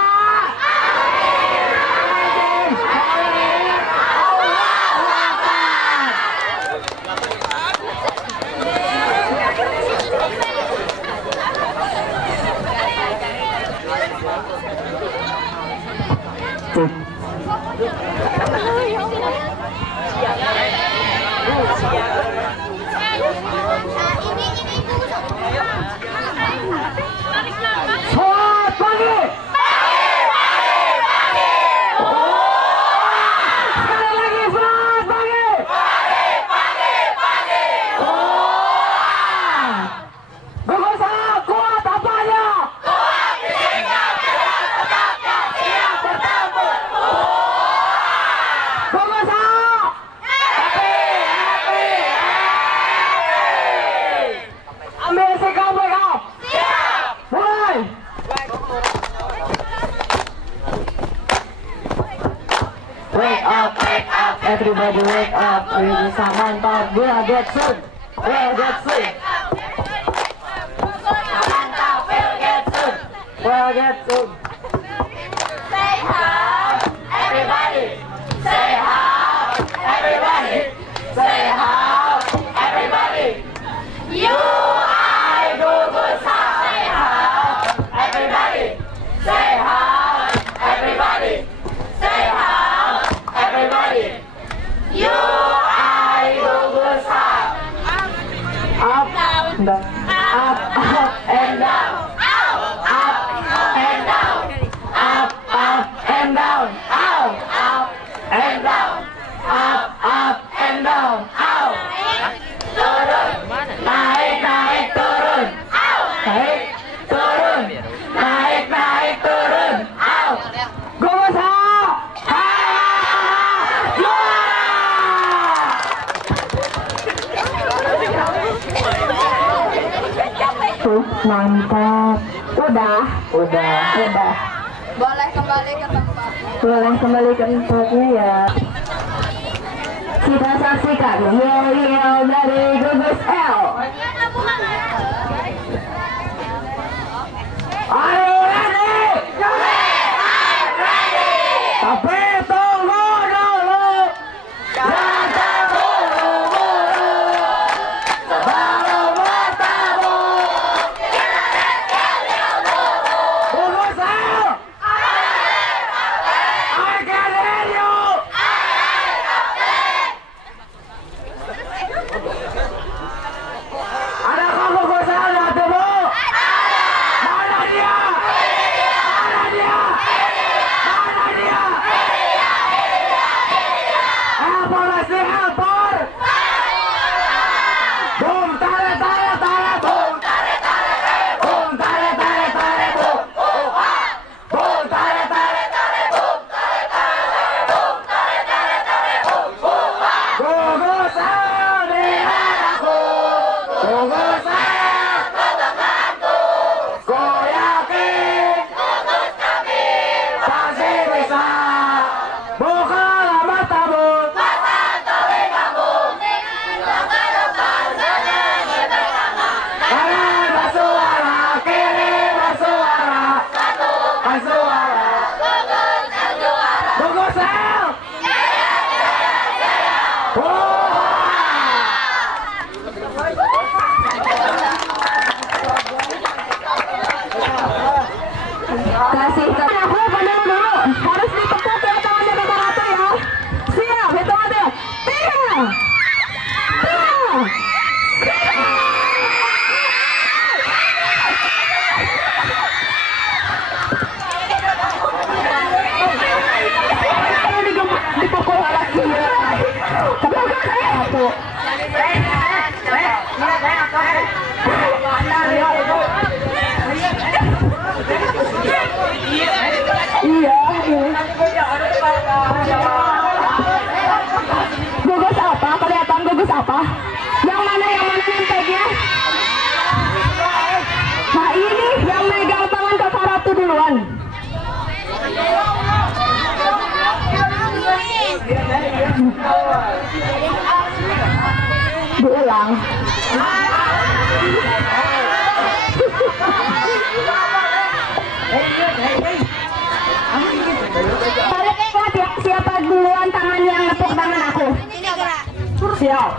Selamat pagi. Sekali lagi selamat pagi. Gugus A kuat apanya? Gugus A. Ambil sikap mereka. Mulai. Wake up, everybody wake up. We bisa mantap, we'll get soon. We'll get soon. Mantap, we'll get soon. We'll get soon. Say how, everybody. Say how, everybody. Say how, everybody. You, I, down, up and down, up and down, up and down, up and down, up and down, turun, naik turun, naik turun, naik turun, Gugus mantap. Udah. Boleh kembali ke tempat. Boleh kembali ke tempatnya ya. Kita saksikan yel dari Gugus L. Are you ready? I'm ready. Tapi tunggu dulu. Jangan buru-buru. Sebelum bertemu. Gugus L. I can hear you. Adakah Gugus L bertemu? Mana dia? Mana dia? Mana dia? Helper masih helper. Boom tare tare tare boom tare tare boom tare tare tare boom boom tare tare tare boom tare tare boom tare tare tare boom Gugus L lihat aku. Gugus L temanku. Ku yakin Gugus kami pasti bisa. Bukalah matamu, pasang telingamu, masa depan sendiri bersama. Kanan bersuara, kiri bersuara, satukan suara. Gugus L juara. Gugus L. Kasih aku pandang dulu. Harus ditepuk ya tangannya ke karate ya. Siap, hitung aja. 3, 2, 1. Dipukul lagi ya. Satu. Iya. Gugus apa? Kelihatan gugus apa? Yang mana nempelnya? Nah ini yang megang tangan Kakak Ratu duluan. Diulang. Lihat ya, siapa duluan tangan yang nepuk tangan aku. Siap.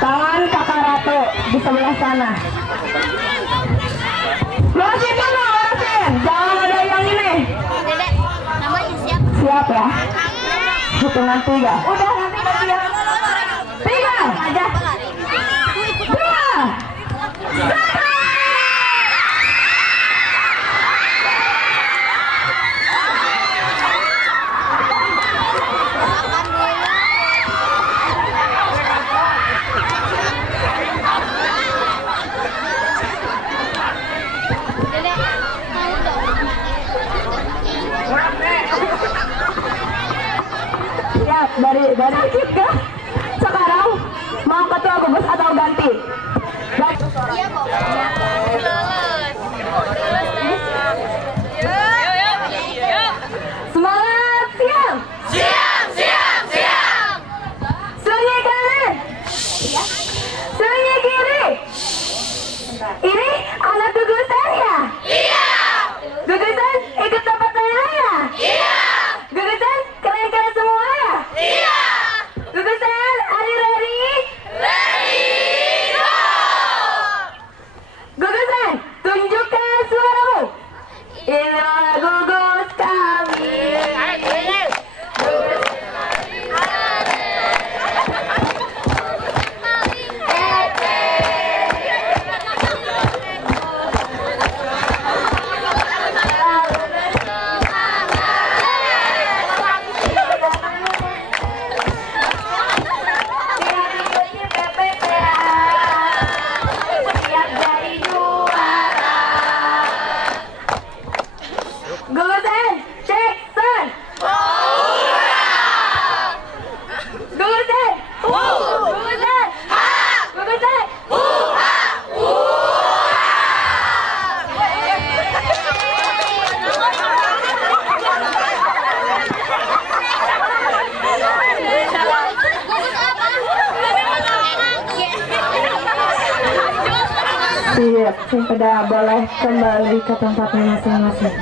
Tangan Kakak Ratu di sebelah sana. Lorosin dulu, lorosin. Jangan ada yang ini. Siap ya. Hitungan 3. Udah nanti siap. 3 aja. 2, 1. Siap, dari kita sekarang mau ketua gugus atau ganti? Iya kok. Semangat, siap. Siap. Sunyi kanan. Sunyi kiri. Ini anak gugusan ya? Iya. Gugusan ikut dapat nilai ya? Iya. Gugusan keren-keren semua ya? Iya. Siap, pada boleh kembali ke tempatnya masing-masing.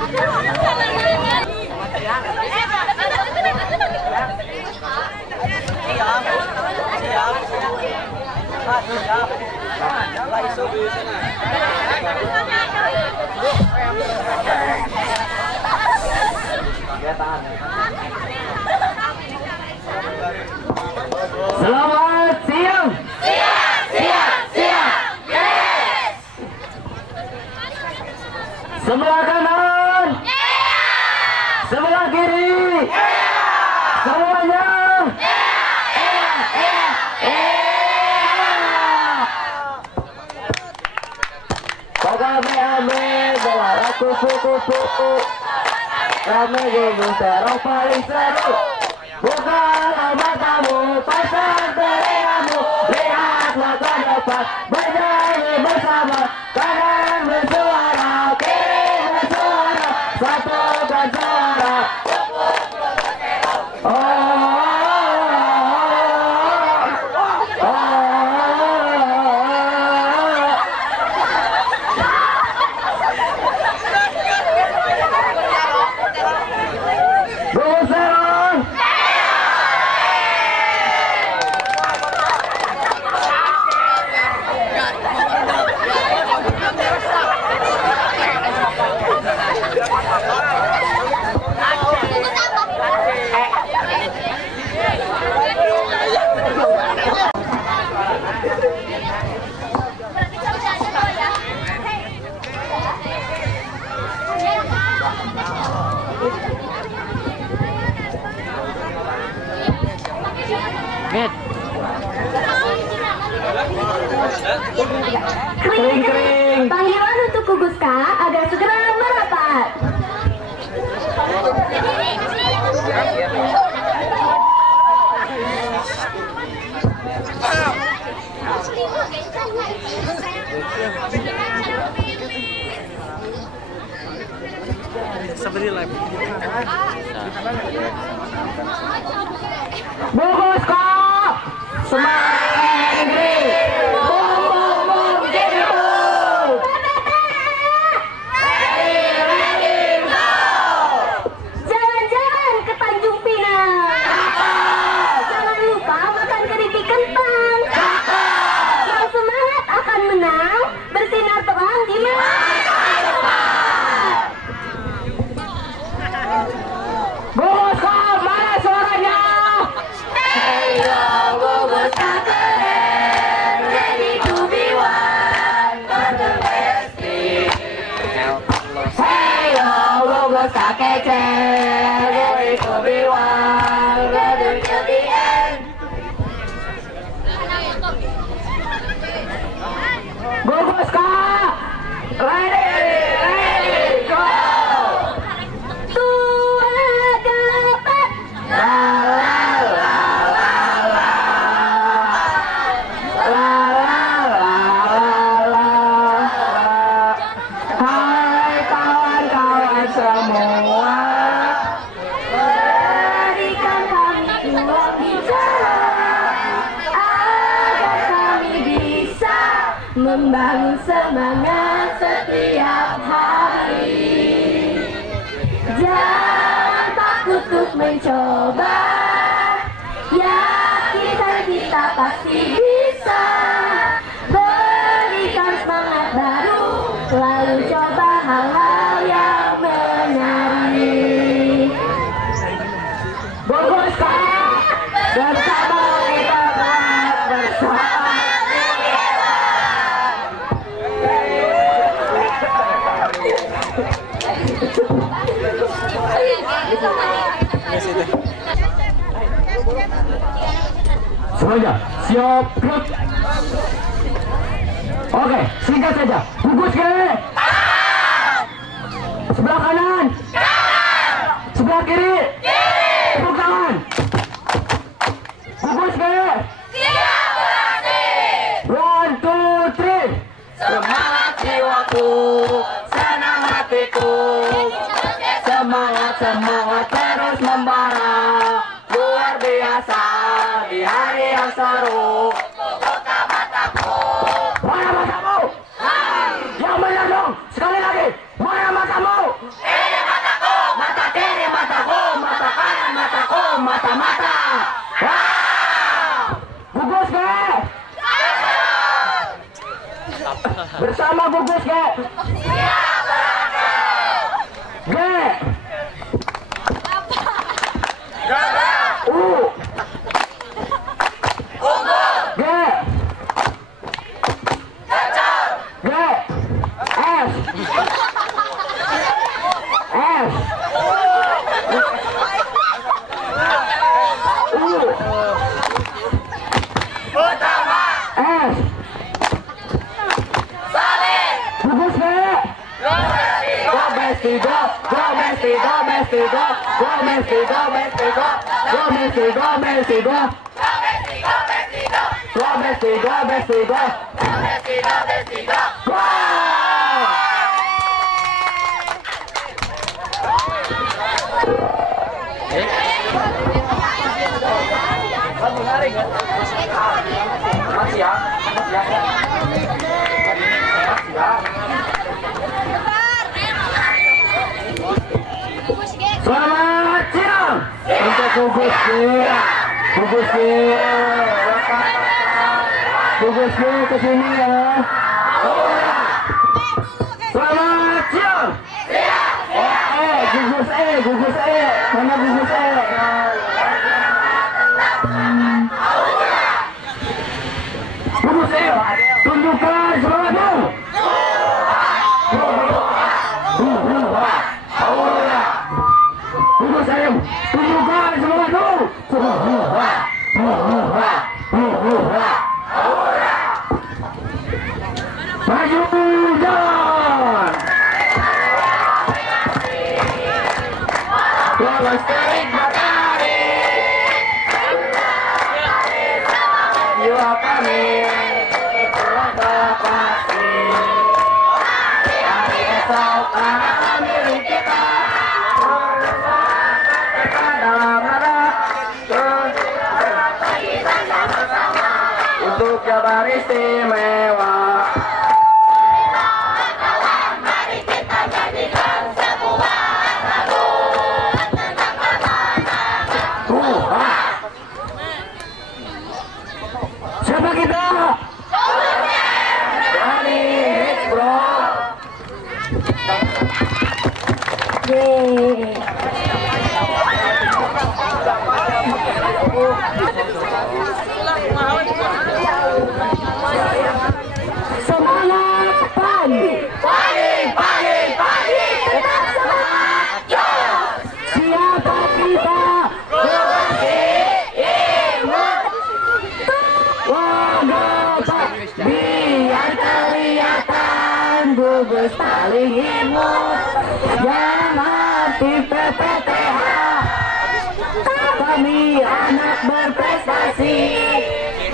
Selamat siang. Sebelah kanan, sebelah kiri, semuanya. Ame belara kupu-kupu, rame gugus terong paling seru. Bukalah matamu, pasang telingamu, lihatlah ke depan, bernyanyi bersama, kanan bersuara, kiri bersuara, satukan suara. Kering. Panggilan untuk gugus K agar segera merapat. Gugus K, semangat Inggris. Jalan-jalan ke Tanjung Pinang. Jangan lupa makan keripik kentang. Yang semangat akan menang, bersinar terang di masa depan. Gugus K, mana suaranya? Ayo gugus K keren, ready to be one, for the best team. Hey yo, gugus K kece, ready to be one, ready Till the end. Gugus K, ready, go! Tua dapat. La la la la la la la la. Hai kawan-kawan semua, Berikan kami ruang bicara agar kami bisa membangun semangat setiap hari. Jangan takut untuk mencoba, yakin kita pasti bisa. Berikan semangat baru, lalu coba hal-hal yang menarik. Gugus K, bersama kita kuat bersama. Semuanya siap gerak. Oke, singkat saja. Gugus K, sebelah kanan, sebelah kiri, tepuk tangan. Gugus K, 1, 2, 3. Semangat jiwaku, senang hatiku, semangat terus membara, luar biasa di hari yang seru. Buka mataku, mana matamu? Bersama gugus G. G. U. G. G. S. S. U. S. Gugus G. Go Messi go, go Messi go, Messi go, go Messi go, Messi go, go Messi go, Messi go, go Messi go, Messi go, go! Selamat siang untuk gugus G, gugus G, gugus G kesini ya. Selamat siang. Gugus E, gugus E, mana gugus E? Gugus E, tunjukkan semangatmu. Gugus saya, tunjukkan semangatmu. Maju jalan. Lolos tarik matahari. Jiwa kami itulah pasti. Hari esok akan milik kita. Dalam nada untuk Jabar istimewa. Mari kita jadikan sebuah lagu tentang pertemanan. Siapa kita? Dari Hits Bro. Semangat pagi, pagi, tetap semangat, siapa kita? Biar kelihatan gugus paling imut yang aktif PPTH. Kami anak berprestasi,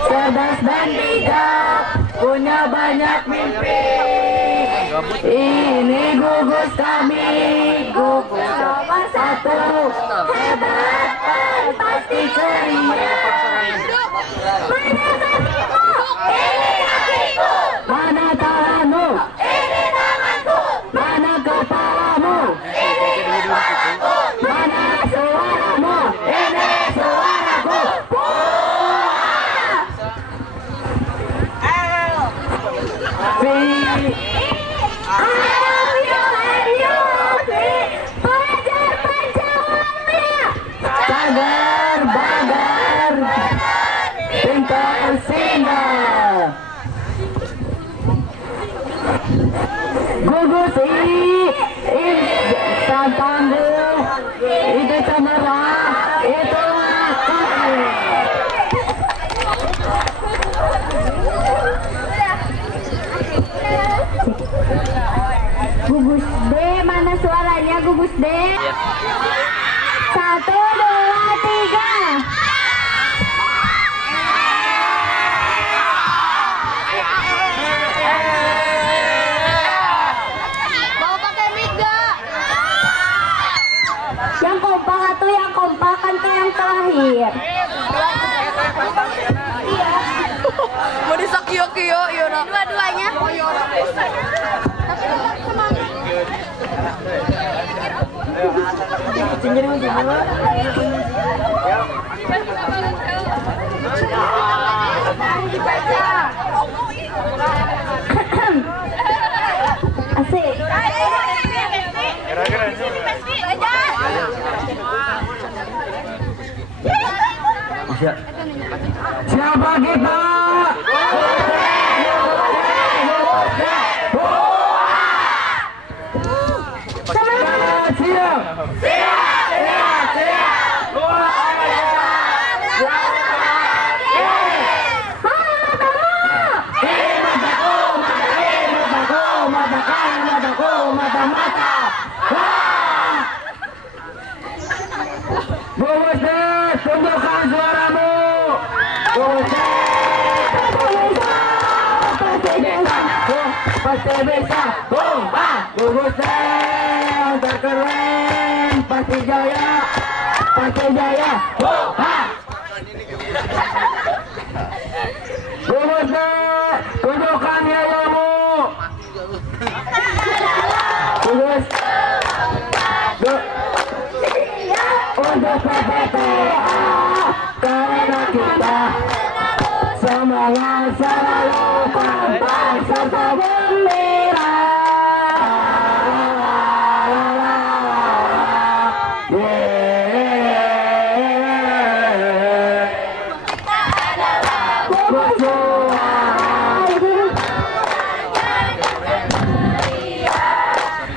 cerdas dan bijak, punya banyak mimpi. Ini gugus kami, gugus nomor 1, hebat dan pasti ceria. Mana tanganmu? Ini tanganku. Mana kepalamu? Ini kepalaku. Mana suaramu? Ini suaraku. Cagar bagar, pintar sinar. Gugus ini tanggul, itu cemerlang, itu kami. Gugus D, mana suaranya gugus D? 1, 2, 3. Mau pakai mic gak? Yang kompak atau yang kompak kan tuh yang terakhir. Mau disakio-kio, Yona. Dua-duanya. Dibaca. Siapa kita? Tunjukkan suaramu. Pasti bisa. Gugus yang terkeren. Pasti jaya. Pasti jaya. Gugus tunjukkan nyawamu. Gugus. Untuk PPTA karena kita semangat selalu pantang serta gembira.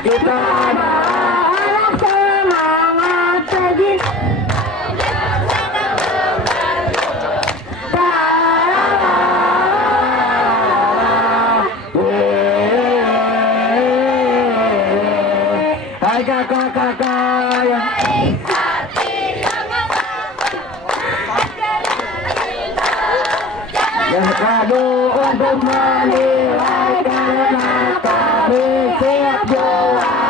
Kita kakak-kakak yang kado untuk menilai karena kami siap juara.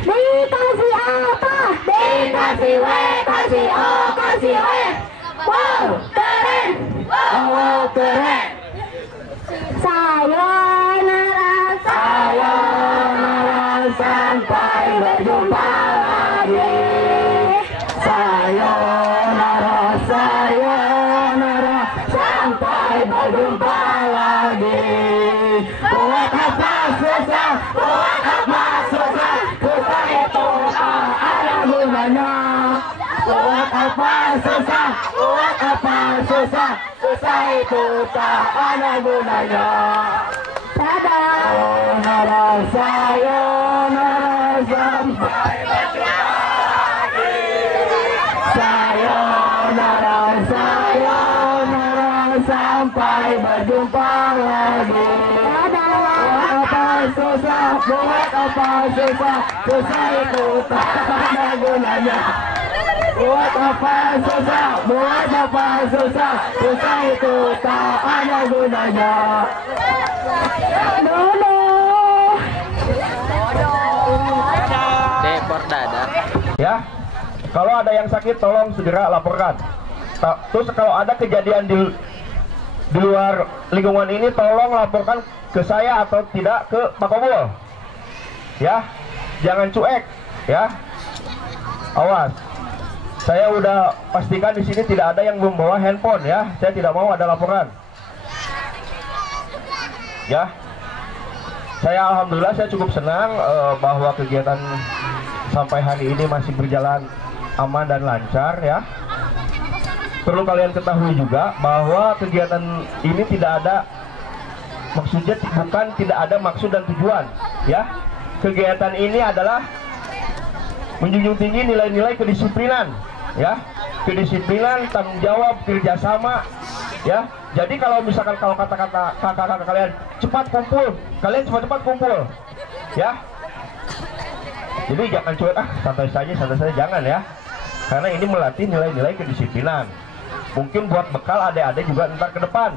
Dikasih apa? Dikasih W, kasih O, kasih W. Wow, keren. Oh, keren. Sayonara, sayonara, sampai berjumpa lagi. Sayonara, sayonara, sampai berjumpa lagi. Buat apa susah, buat apa susah, susah itu tak ada gunanya. Buat apa susah, buat apa susah, susah itu tak ada gunanya. Sayonara, sayonara, sampai berjumpa lagi. Sayonara, sayonara, sampai berjumpa lagi. Buat apa susah, buat apa susah, susah itu tak ada gunanya. Buat apa susah, buat apa susah, susah itu tak ada gunanya. Depor dada. Ya, kalau ada yang sakit tolong segera laporkan. Terus kalau ada kejadian di luar lingkungan ini tolong laporkan ke saya atau tidak ke Pak Kobul. Ya, jangan cuek. Ya, awas. Saya udah pastikan di sini tidak ada yang membawa handphone ya. Saya tidak mau ada laporan. Ya, saya alhamdulillah saya cukup senang bahwa kegiatan sampai hari ini masih berjalan aman dan lancar ya. Perlu kalian ketahui juga bahwa kegiatan ini tidak ada maksudnya, bukan tidak ada maksud dan tujuan ya. Kegiatan ini adalah menjunjung tinggi nilai-nilai kedisiplinan ya, kedisiplinan, tanggung jawab, kerjasama ya. Jadi kalau misalkan kalau kata-kata kakak-kakak kalian cepat kumpul, kalian cepat-cepat kumpul ya. Jadi jangan cuek, santai saja jangan ya, karena ini melatih nilai-nilai kedisiplinan. Mungkin buat bekal adik-adik juga ntar ke depan,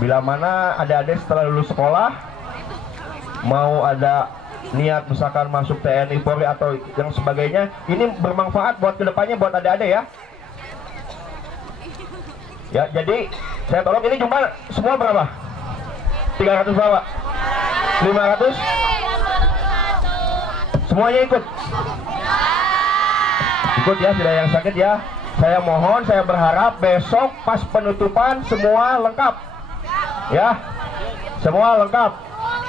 bila mana adik-adik setelah lulus sekolah mau ada niat misalkan masuk TNI, Polri atau yang sebagainya, ini bermanfaat buat kedepannya buat adik-adik ya. Ya, jadi saya tolong ini jumlah semua berapa? 300 berapa? 500? Semuanya ikut? Ikut ya, tidak yang sakit ya. Saya mohon, saya berharap besok pas penutupan semua lengkap. Ya, semua lengkap.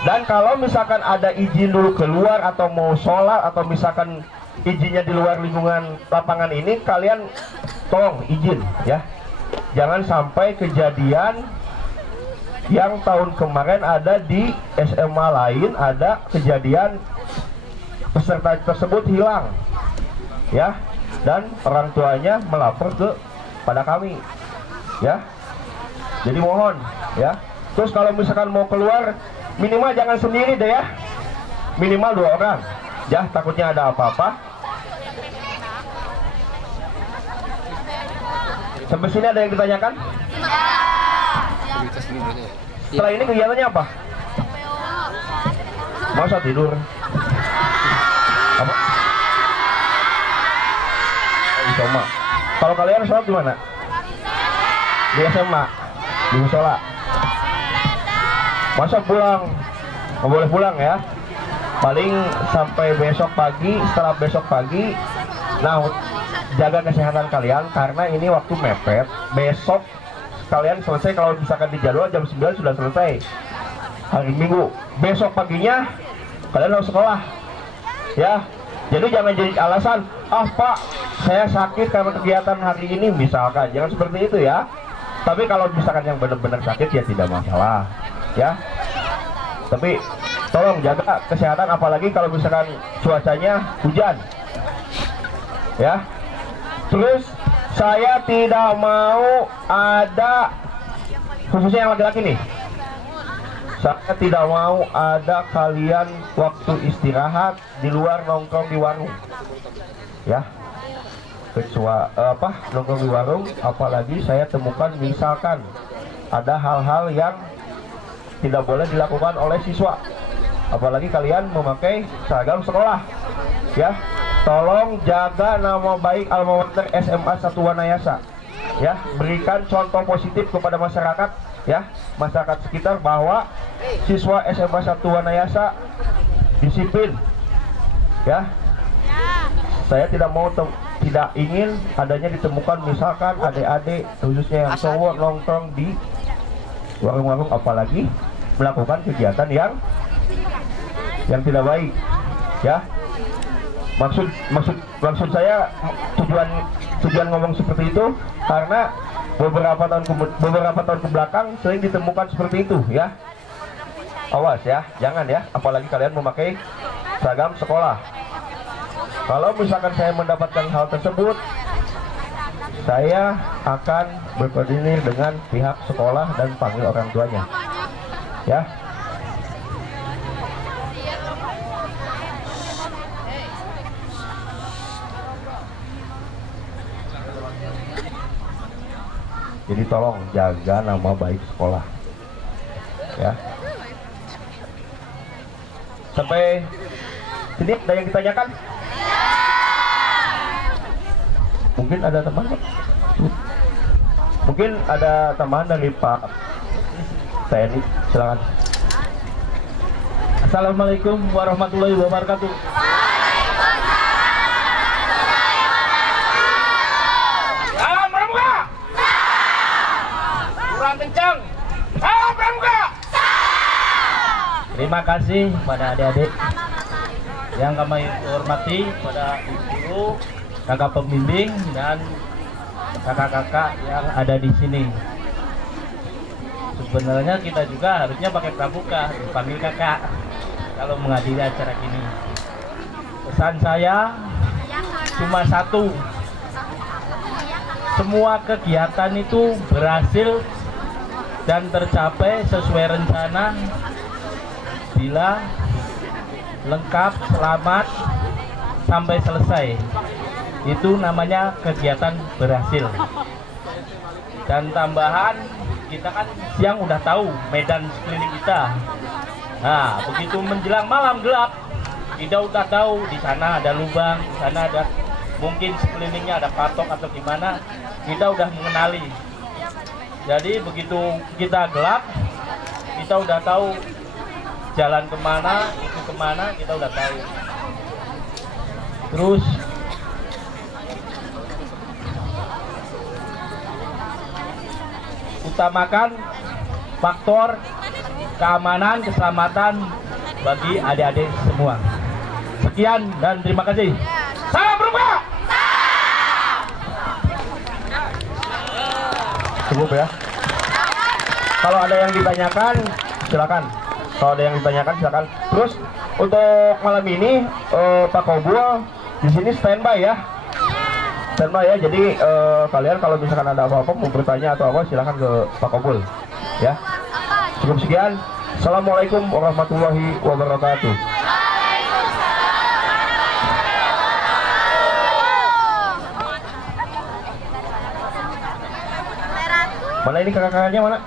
Dan kalau misalkan ada izin dulu keluar atau mau sholat atau misalkan izinnya di luar lingkungan lapangan ini, kalian tolong izin ya. Jangan sampai kejadian yang tahun kemarin ada di SMA lain, ada kejadian peserta tersebut hilang ya, dan orang tuanya melapor pada kami ya. Jadi mohon ya. Terus kalau misalkan mau keluar, minimal jangan sendiri deh ya, minimal 2 orang ya, takutnya ada apa-apa. Sampai sini ada yang ditanyakan? Setelah ini kegiatannya apa? Masa tidur? Apa? SMA. Kalau kalian sholat di mana? Di SMA, di musola. Masa pulang? Nggak boleh pulang ya. Paling sampai besok pagi. Setelah besok pagi, nah jaga kesehatan kalian karena ini waktu mepet. Besok kalian selesai, kalau misalkan di jadwal jam 9 sudah selesai hari Minggu. Besok paginya kalian harus sekolah ya. Jadi jangan jadi alasan, Pak saya sakit karena kegiatan hari ini misalkan. Jangan seperti itu ya. Tapi kalau misalkan yang benar-benar sakit ya tidak masalah ya. Tapi tolong jaga kesehatan, apalagi kalau misalkan cuacanya hujan ya. Terus saya tidak mau ada, khususnya yang laki-laki nih, saya tidak mau ada kalian waktu istirahat di luar nongkrong di warung ya. Kecuali nongkrong di warung, apalagi saya temukan misalkan ada hal-hal yang tidak boleh dilakukan oleh siswa, apalagi kalian memakai seragam sekolah ya. Tolong jaga nama baik alma mater SMA 1 Wanayasa ya. Berikan contoh positif kepada masyarakat ya, masyarakat sekitar, bahwa siswa SMA 1 Wanayasa disiplin ya. Saya tidak ingin adanya ditemukan misalkan adik-adik khususnya yang cowok nongkrong di warung-warung, apalagi melakukan kegiatan yang tidak baik ya. Maksud saya, tujuan ngomong seperti itu karena beberapa tahun ke belakang sering ditemukan seperti itu ya. Awas ya, jangan ya, apalagi kalian memakai seragam sekolah. Kalau misalkan saya mendapatkan hal tersebut, saya akan berkoordinir dengan pihak sekolah dan panggil orang tuanya ya. Jadi tolong jaga nama baik sekolah ya. Sampai sini ada yang ditanyakan? Mungkin ada tambahan? Mungkin ada tambahan dari Pak TNI, silakan. Assalamualaikum warahmatullahi wabarakatuh. Salam pramuka. Kurang kencang. Salam pramuka. Terima kasih pada adik-adik yang kami hormati, pada ibu, kakak pembimbing dan kakak-kakak yang ada di sini. Sebenarnya kita juga harusnya pakai pramuka, dipanggil kakak kalau menghadiri acara ini. Pesan saya cuma satu, semua kegiatan itu berhasil dan tercapai sesuai rencana bila lengkap, selamat sampai selesai. Itu namanya kegiatan berhasil. Dan tambahan, kita kan siang udah tahu medan sekeliling kita. Nah, begitu menjelang malam gelap, kita udah tahu di sana ada lubang, di sana ada mungkin sekelilingnya ada patok atau gimana, kita udah mengenali. Jadi begitu kita gelap, kita udah tahu jalan kemana, itu kemana, kita udah tahu. Terus utamakan faktor keamanan, keselamatan bagi adik-adik semua. Sekian dan terima kasih. Salam berubah. Cukup ya. Kalau ada yang ditanyakan, silakan. Kalau ada yang ditanyakan, silakan. Terus untuk malam ini Pak Kobul di sini standby ya. Standby ya. Jadi kalian kalau misalkan ada apa-apa mau bertanya atau apa, silakan ke Pak Kobul ya. Cukup sekian. Assalamualaikum warahmatullahi wabarakatuh. Mana ini kakak-kakaknya mana?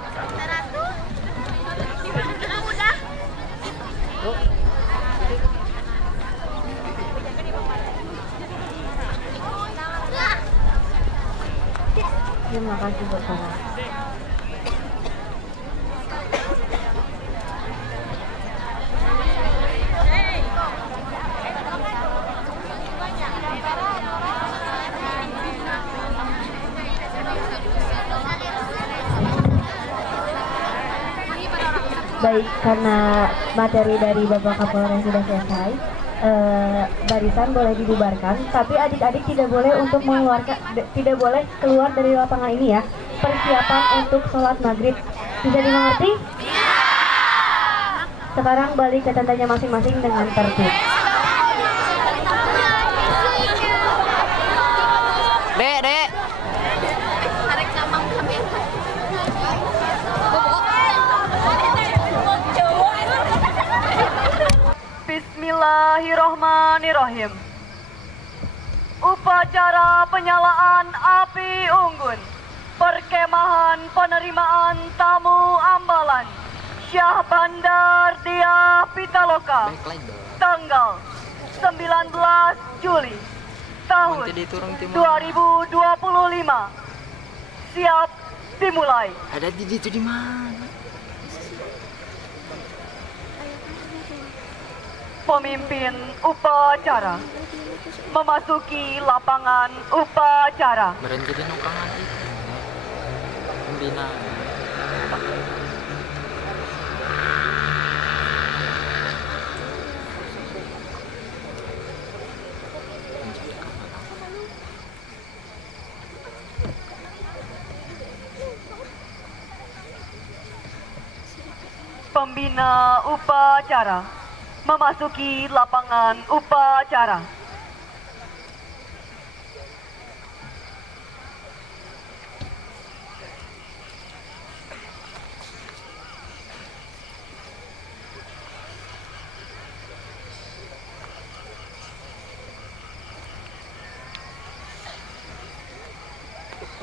Terima kasih Bapak. Baik, karena materi dari Bapak Kapolres sudah selesai, barisan boleh dibubarkan, tapi adik-adik tidak boleh tidak boleh keluar dari lapangan ini ya. Persiapan untuk sholat maghrib, bisa dimengerti? Sekarang balik ke tentanya masing-masing dengan tertib. Dek. Bismillahirrahmanirrahim. Upacara penyalaan api unggun perkemahan penerimaan tamu ambalan Syah Bandar Dia Pitaloka tanggal 19 Juli tahun 2025 siap dimulai. Ada di situ di mana? Pemimpin upacara memasuki lapangan upacara. Berhenti di nukangan itu. Pembina. Pembina upacara memasuki lapangan upacara.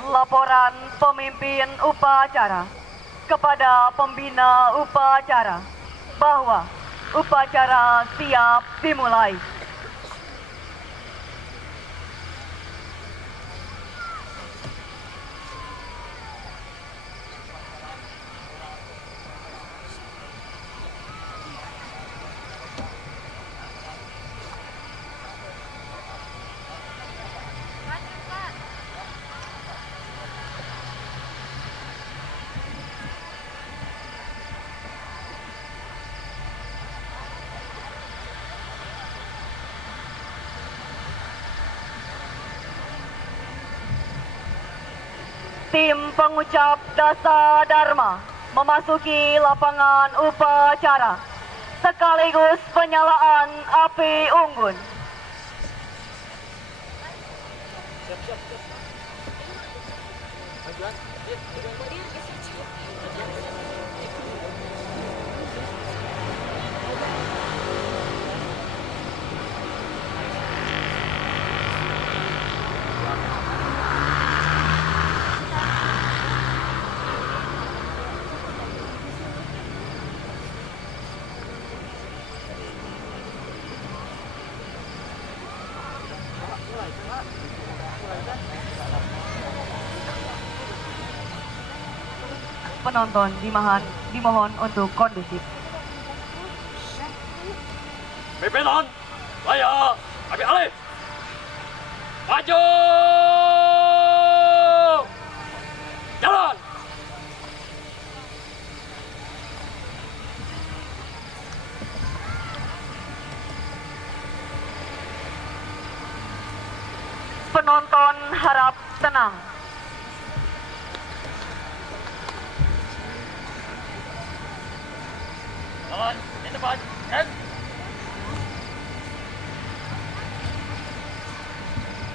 Laporan pemimpin upacara kepada pembina upacara bahwa upacara siap dimulai. Tim pengucap dasa dharma memasuki lapangan upacara sekaligus penyalaan api unggun. Penonton dimohon untuk kondusif. Pimpinan, saya Abi Alif. Maju! Jalan! tenang. Lawan, di depan, kan?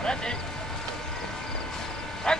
Berhenti. Kan?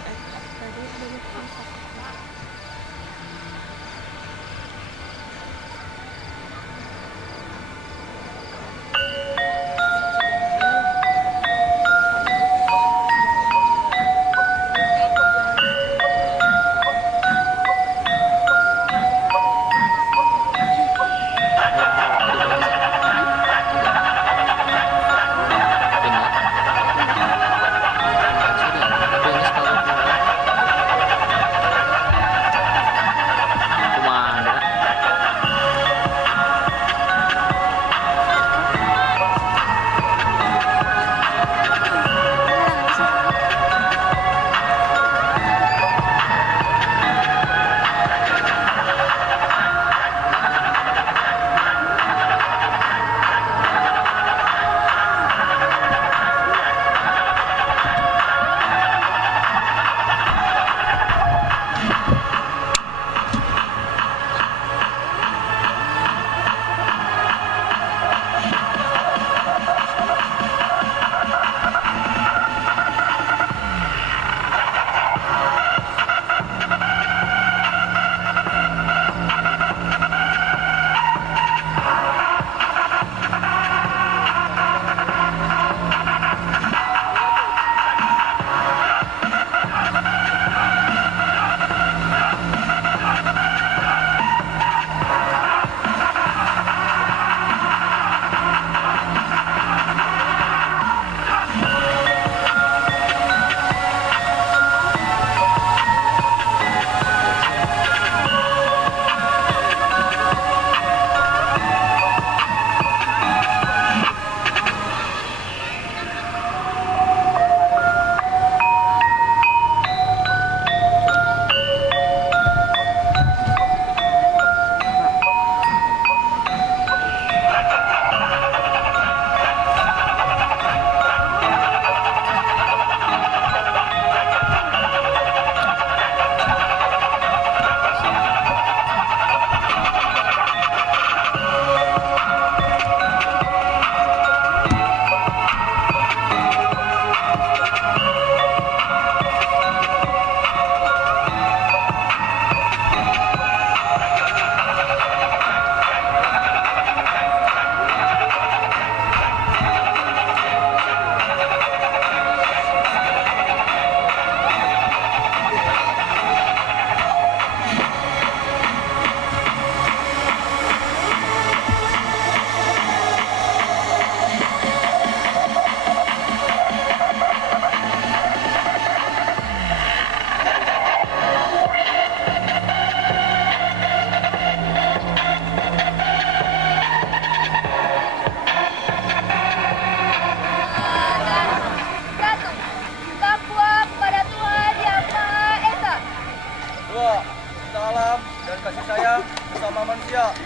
kasih sayang bersama manusia.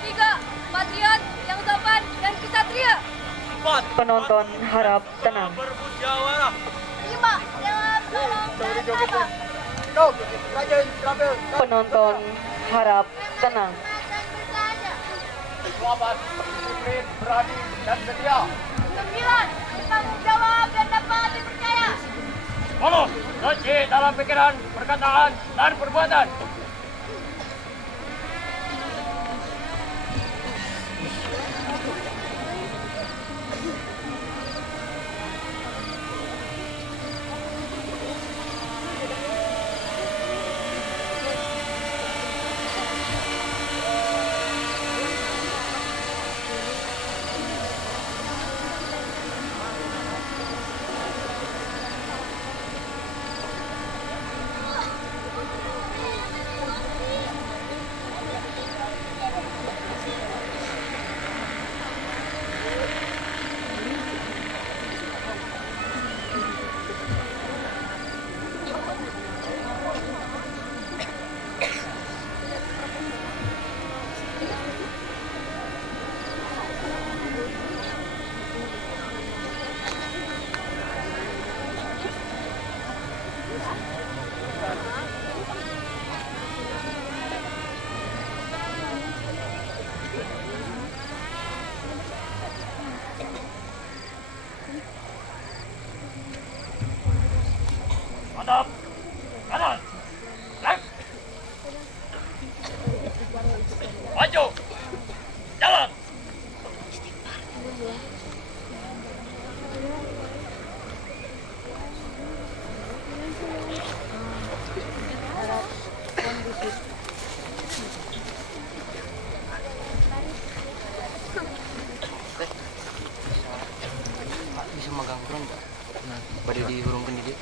3. Patriot yang sopan dan kesatria. 4. Penonton harap tenang. Bermusyawarah. 5. Dalam tolong dan sabar. Penonton harap tenang. 8. Disiplin, berani, dan setia. 9. Bertanggung jawab dan dapat dipercaya. 10. Suci dalam pikiran, perkataan, dan perbuatan. Mantap. Kanan. Left. Maju. Jalan. Bisa megang kurang nggak? Nah, pada dihurungkan dikit.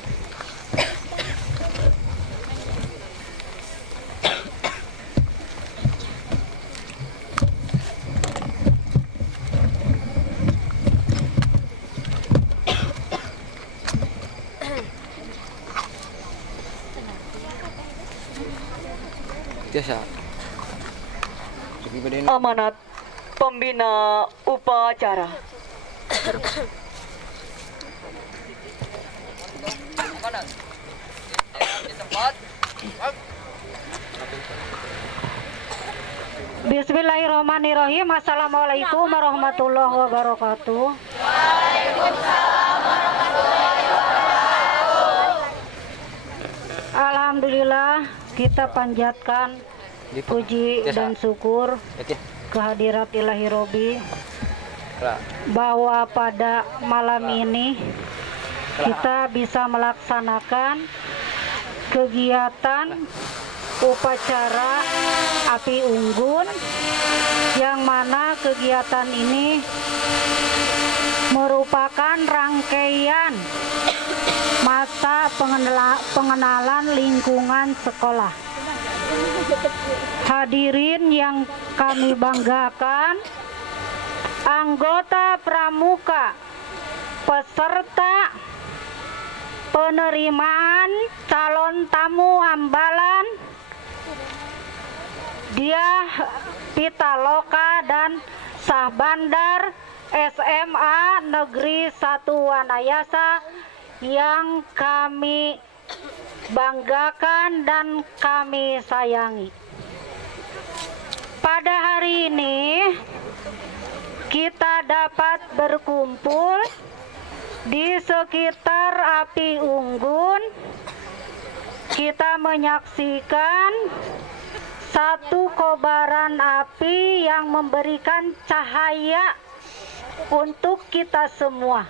Biasa. Amanat pembina upacara. Bismillahirrahmanirrahim. Assalamualaikum warahmatullahi wabarakatuh. Waalaikumsalam warahmatullahi wabarakatuh. Alhamdulillah, kita panjatkan puji dan syukur kehadirat Ilahi Robi bahwa pada malam ini kita bisa melaksanakan kegiatan upacara api unggun, yang mana kegiatan ini merupakan rangkaian masa pengenalan lingkungan sekolah. Hadirin yang kami banggakan, anggota pramuka, peserta penerimaan calon tamu ambalan Diah Pitaloka dan Sahbandar SMA Negeri 1 Wanayasa yang kami banggakan dan kami sayangi. Pada hari ini kita dapat berkumpul di sekitar api unggun. Kita menyaksikan satu kobaran api yang memberikan cahaya untuk kita semua,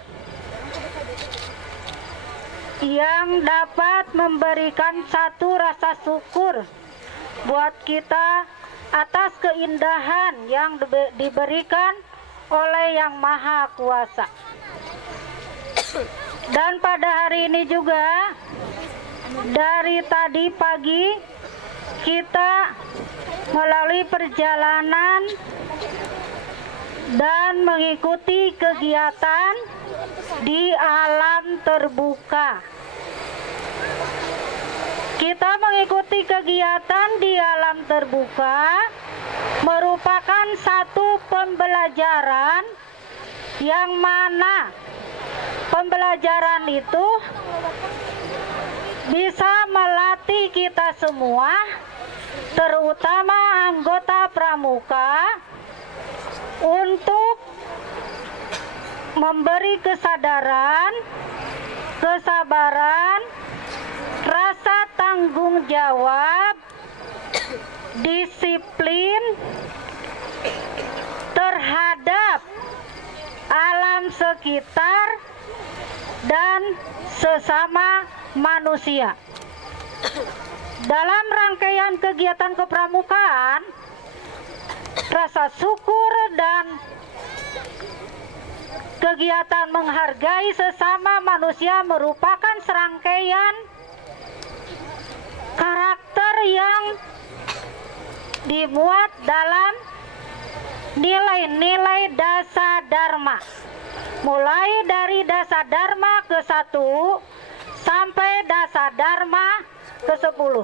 yang dapat memberikan satu rasa syukur buat kita atas keindahan yang diberikan oleh Yang Maha Kuasa. Dan pada hari ini juga, dari tadi pagi kita melalui perjalanan dan mengikuti kegiatan di alam terbuka. Kita mengikuti kegiatan di alam terbuka merupakan satu pembelajaran yang mana pembelajaran itu bisa melatih kita semua, terutama anggota pramuka, untuk memberi kesadaran, kesabaran, rasa tanggung jawab, disiplin terhadap alam sekitar dan sesama manusia. Dalam rangkaian kegiatan kepramukaan, rasa syukur dan kegiatan menghargai sesama manusia merupakan serangkaian karakter yang dimuat dalam nilai-nilai dasa dharma, mulai dari dasa dharma ke-1 sampai dasa dharma ke-10.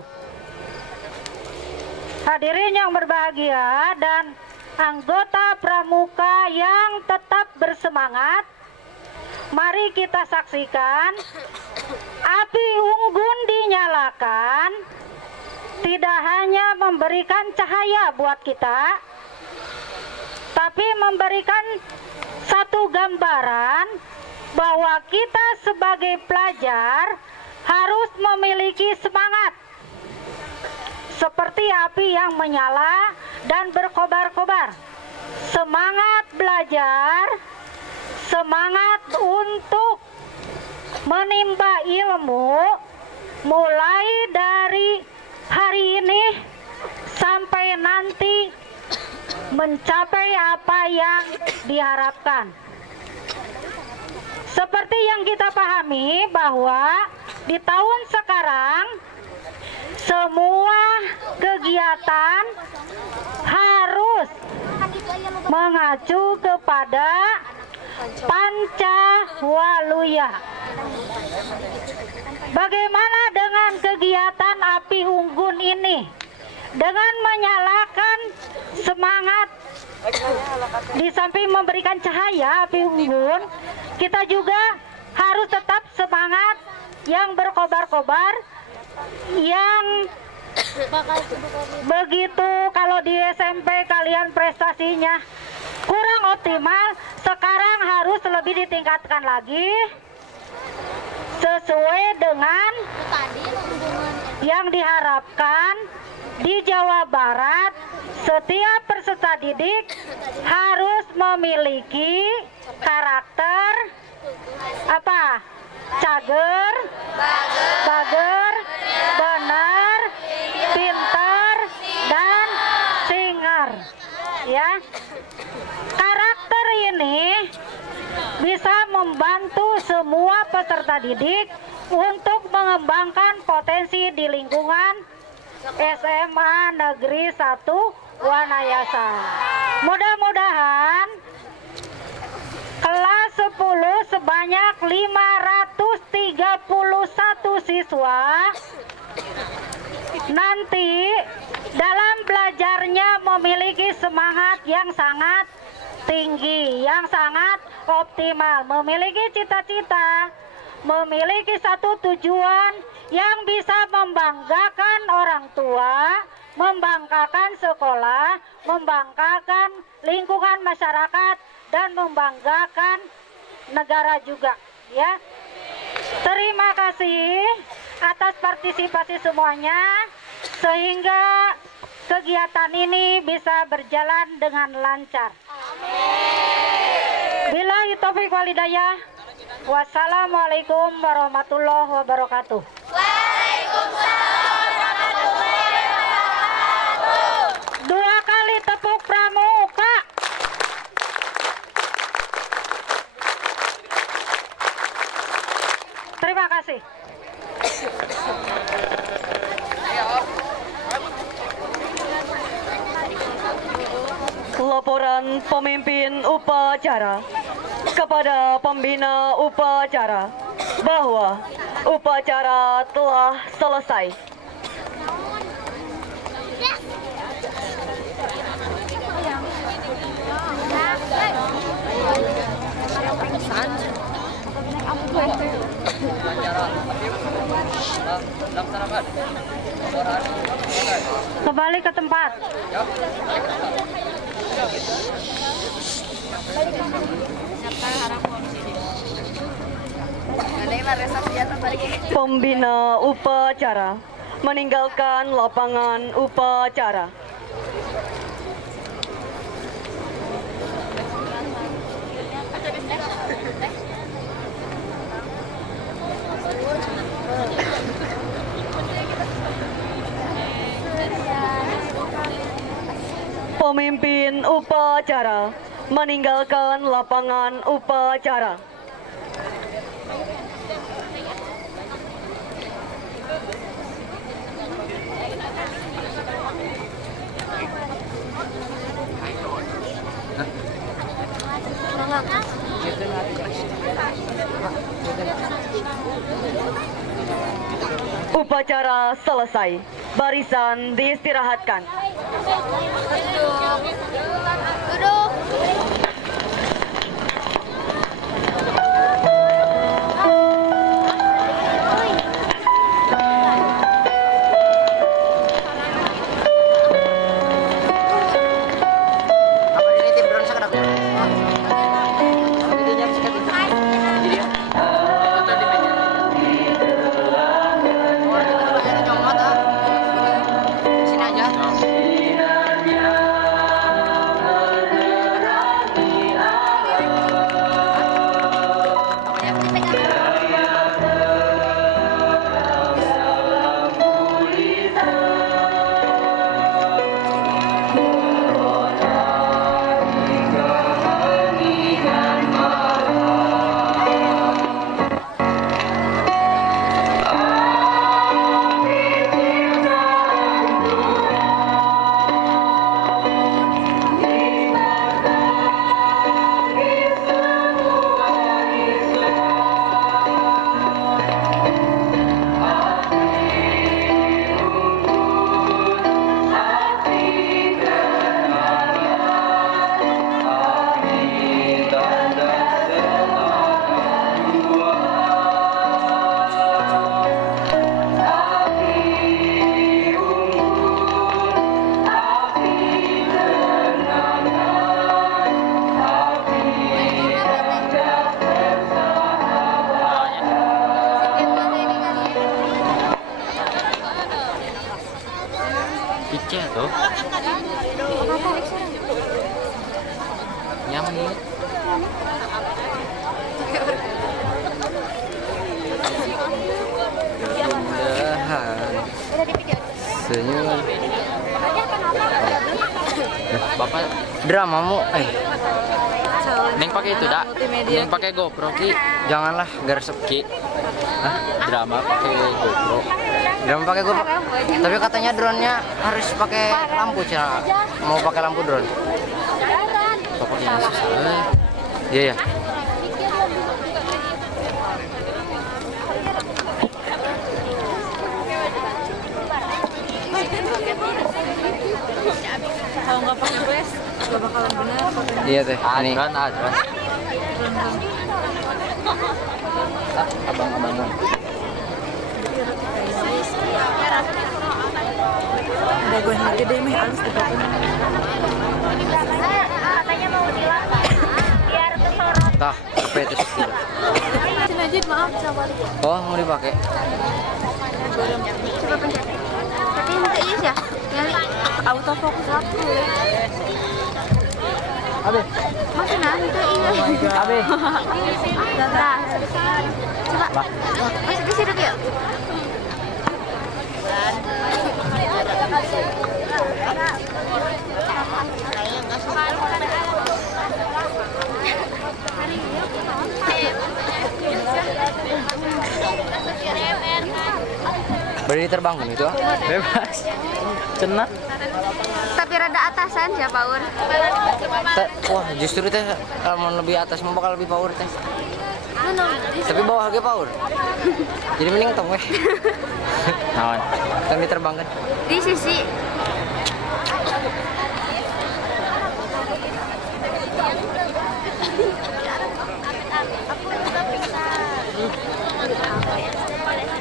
Hadirin yang berbahagia dan anggota pramuka yang tetap bersemangat, mari kita saksikan Api unggun dinyalakan tidak hanya memberikan cahaya buat kita, tapi memberikan satu gambaran bahwa kita sebagai pelajar harus memiliki semangat seperti api yang menyala dan berkobar-kobar. Semangat belajar, semangat untuk menimba ilmu mulai dari hari ini sampai nanti mencapai apa yang diharapkan. Seperti yang kita pahami bahwa di tahun sekarang semua kegiatan harus mengacu kepada Pancawaluya. Bagaimana dengan kegiatan api unggun ini? Dengan menyalakan semangat, di samping memberikan cahaya api unggun, kita juga harus tetap semangat yang berkobar-kobar, yang begitu kalau di SMP kalian prestasinya kurang optimal, sekarang harus lebih ditingkatkan lagi sesuai dengan yang diharapkan. Di Jawa Barat setiap peserta didik harus memiliki karakter apa? Cager, bager, benar, pintar, dan singer. Ya, karakter ini bisa membantu semua peserta didik untuk mengembangkan potensi di lingkungan SMA Negeri 1 Wanayasa. Mudah-mudahan kelas 10 sebanyak 531 siswa nanti dalam belajarnya memiliki semangat yang sangat tinggi, yang sangat optimal, memiliki cita-cita, memiliki satu tujuan yang bisa membanggakan orang tua, membanggakan sekolah, membanggakan lingkungan masyarakat, dan membanggakan negara juga, ya. Terima kasih atas partisipasi semuanya, sehingga kegiatan ini bisa berjalan dengan lancar. Billahi taufiq wal hidayah. Wassalamualaikum warahmatullahi wabarakatuh. Waalaikumsalam warahmatullahi wabarakatuh. 2 kali tepuk pramuka. Terima kasih. Laporan pemimpin upacara kepada pembina upacara bahwa upacara telah selesai. Kembali ke tempat. Pembina upacara meninggalkan lapangan upacara. Pemimpin upacara meninggalkan lapangan upacara. Upacara selesai. Barisan diistirahatkan. Duduk. Aceh tuh. Nyamuk. Senyum. Bapak dramamu, Neng pakai itu dak, Neng pakai GoPro ki, janganlah garesep ki. Hah? Drama pakai GoPro. Drama pakai GoPro. Tapi katanya drone-nya harus pakai lampu cina. Mau pakai lampu drone. Pokoknya susah. Iya ya. Kalau nggak pakai BS, nggak bakalan benar. Iya teh. Ini kan ada. Abang-abangan. Ada gue gede mah harus dipotong. Katanya mau dilapar biar kesorot. Tah, apa itu sekil? Najib maaf sama dia. Oh, mau dipakai. Coba pencet. Tapi minta iya ya. Nyali Autofokus aku. Abe. masih nanti iya. Abe. Nah, coba masuk ke situ yuk. Berani terbangun itu? Bebas. Cenah. Tapi rada atasan ya power. Wah, justru teh mau lebih atas mau bakal lebih power teh. Tapi bawah lagi power. Jadi mending tong weh. Naon? Tong diterbangkan. Di sisi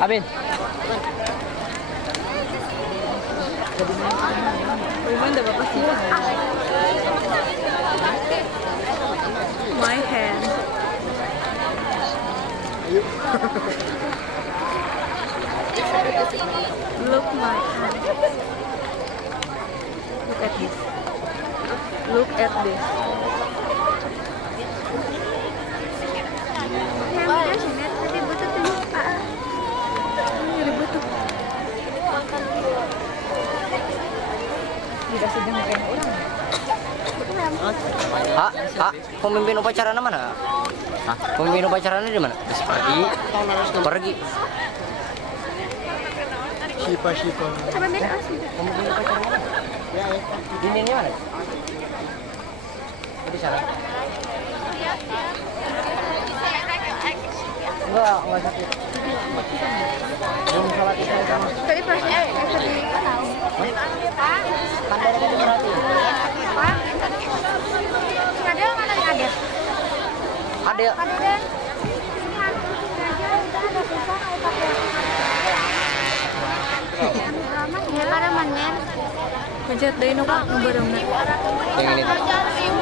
Abin. Gimana Bapak sih? My hand. Look my hand. Look at this. Look at this. Pemimpin upacara mana? Hah? Pemimpin upacaranya di mana? Pergi. Pergi. Siapa? Pemimpin upacara mana? Ini mana? Di sana. Enggak sakit. Belum salat isya sama. tadi pas Kadel mana Kadel? Kadel. Ada mana? Pencet deh nu Kak, nu beureumeuna. Yang ini.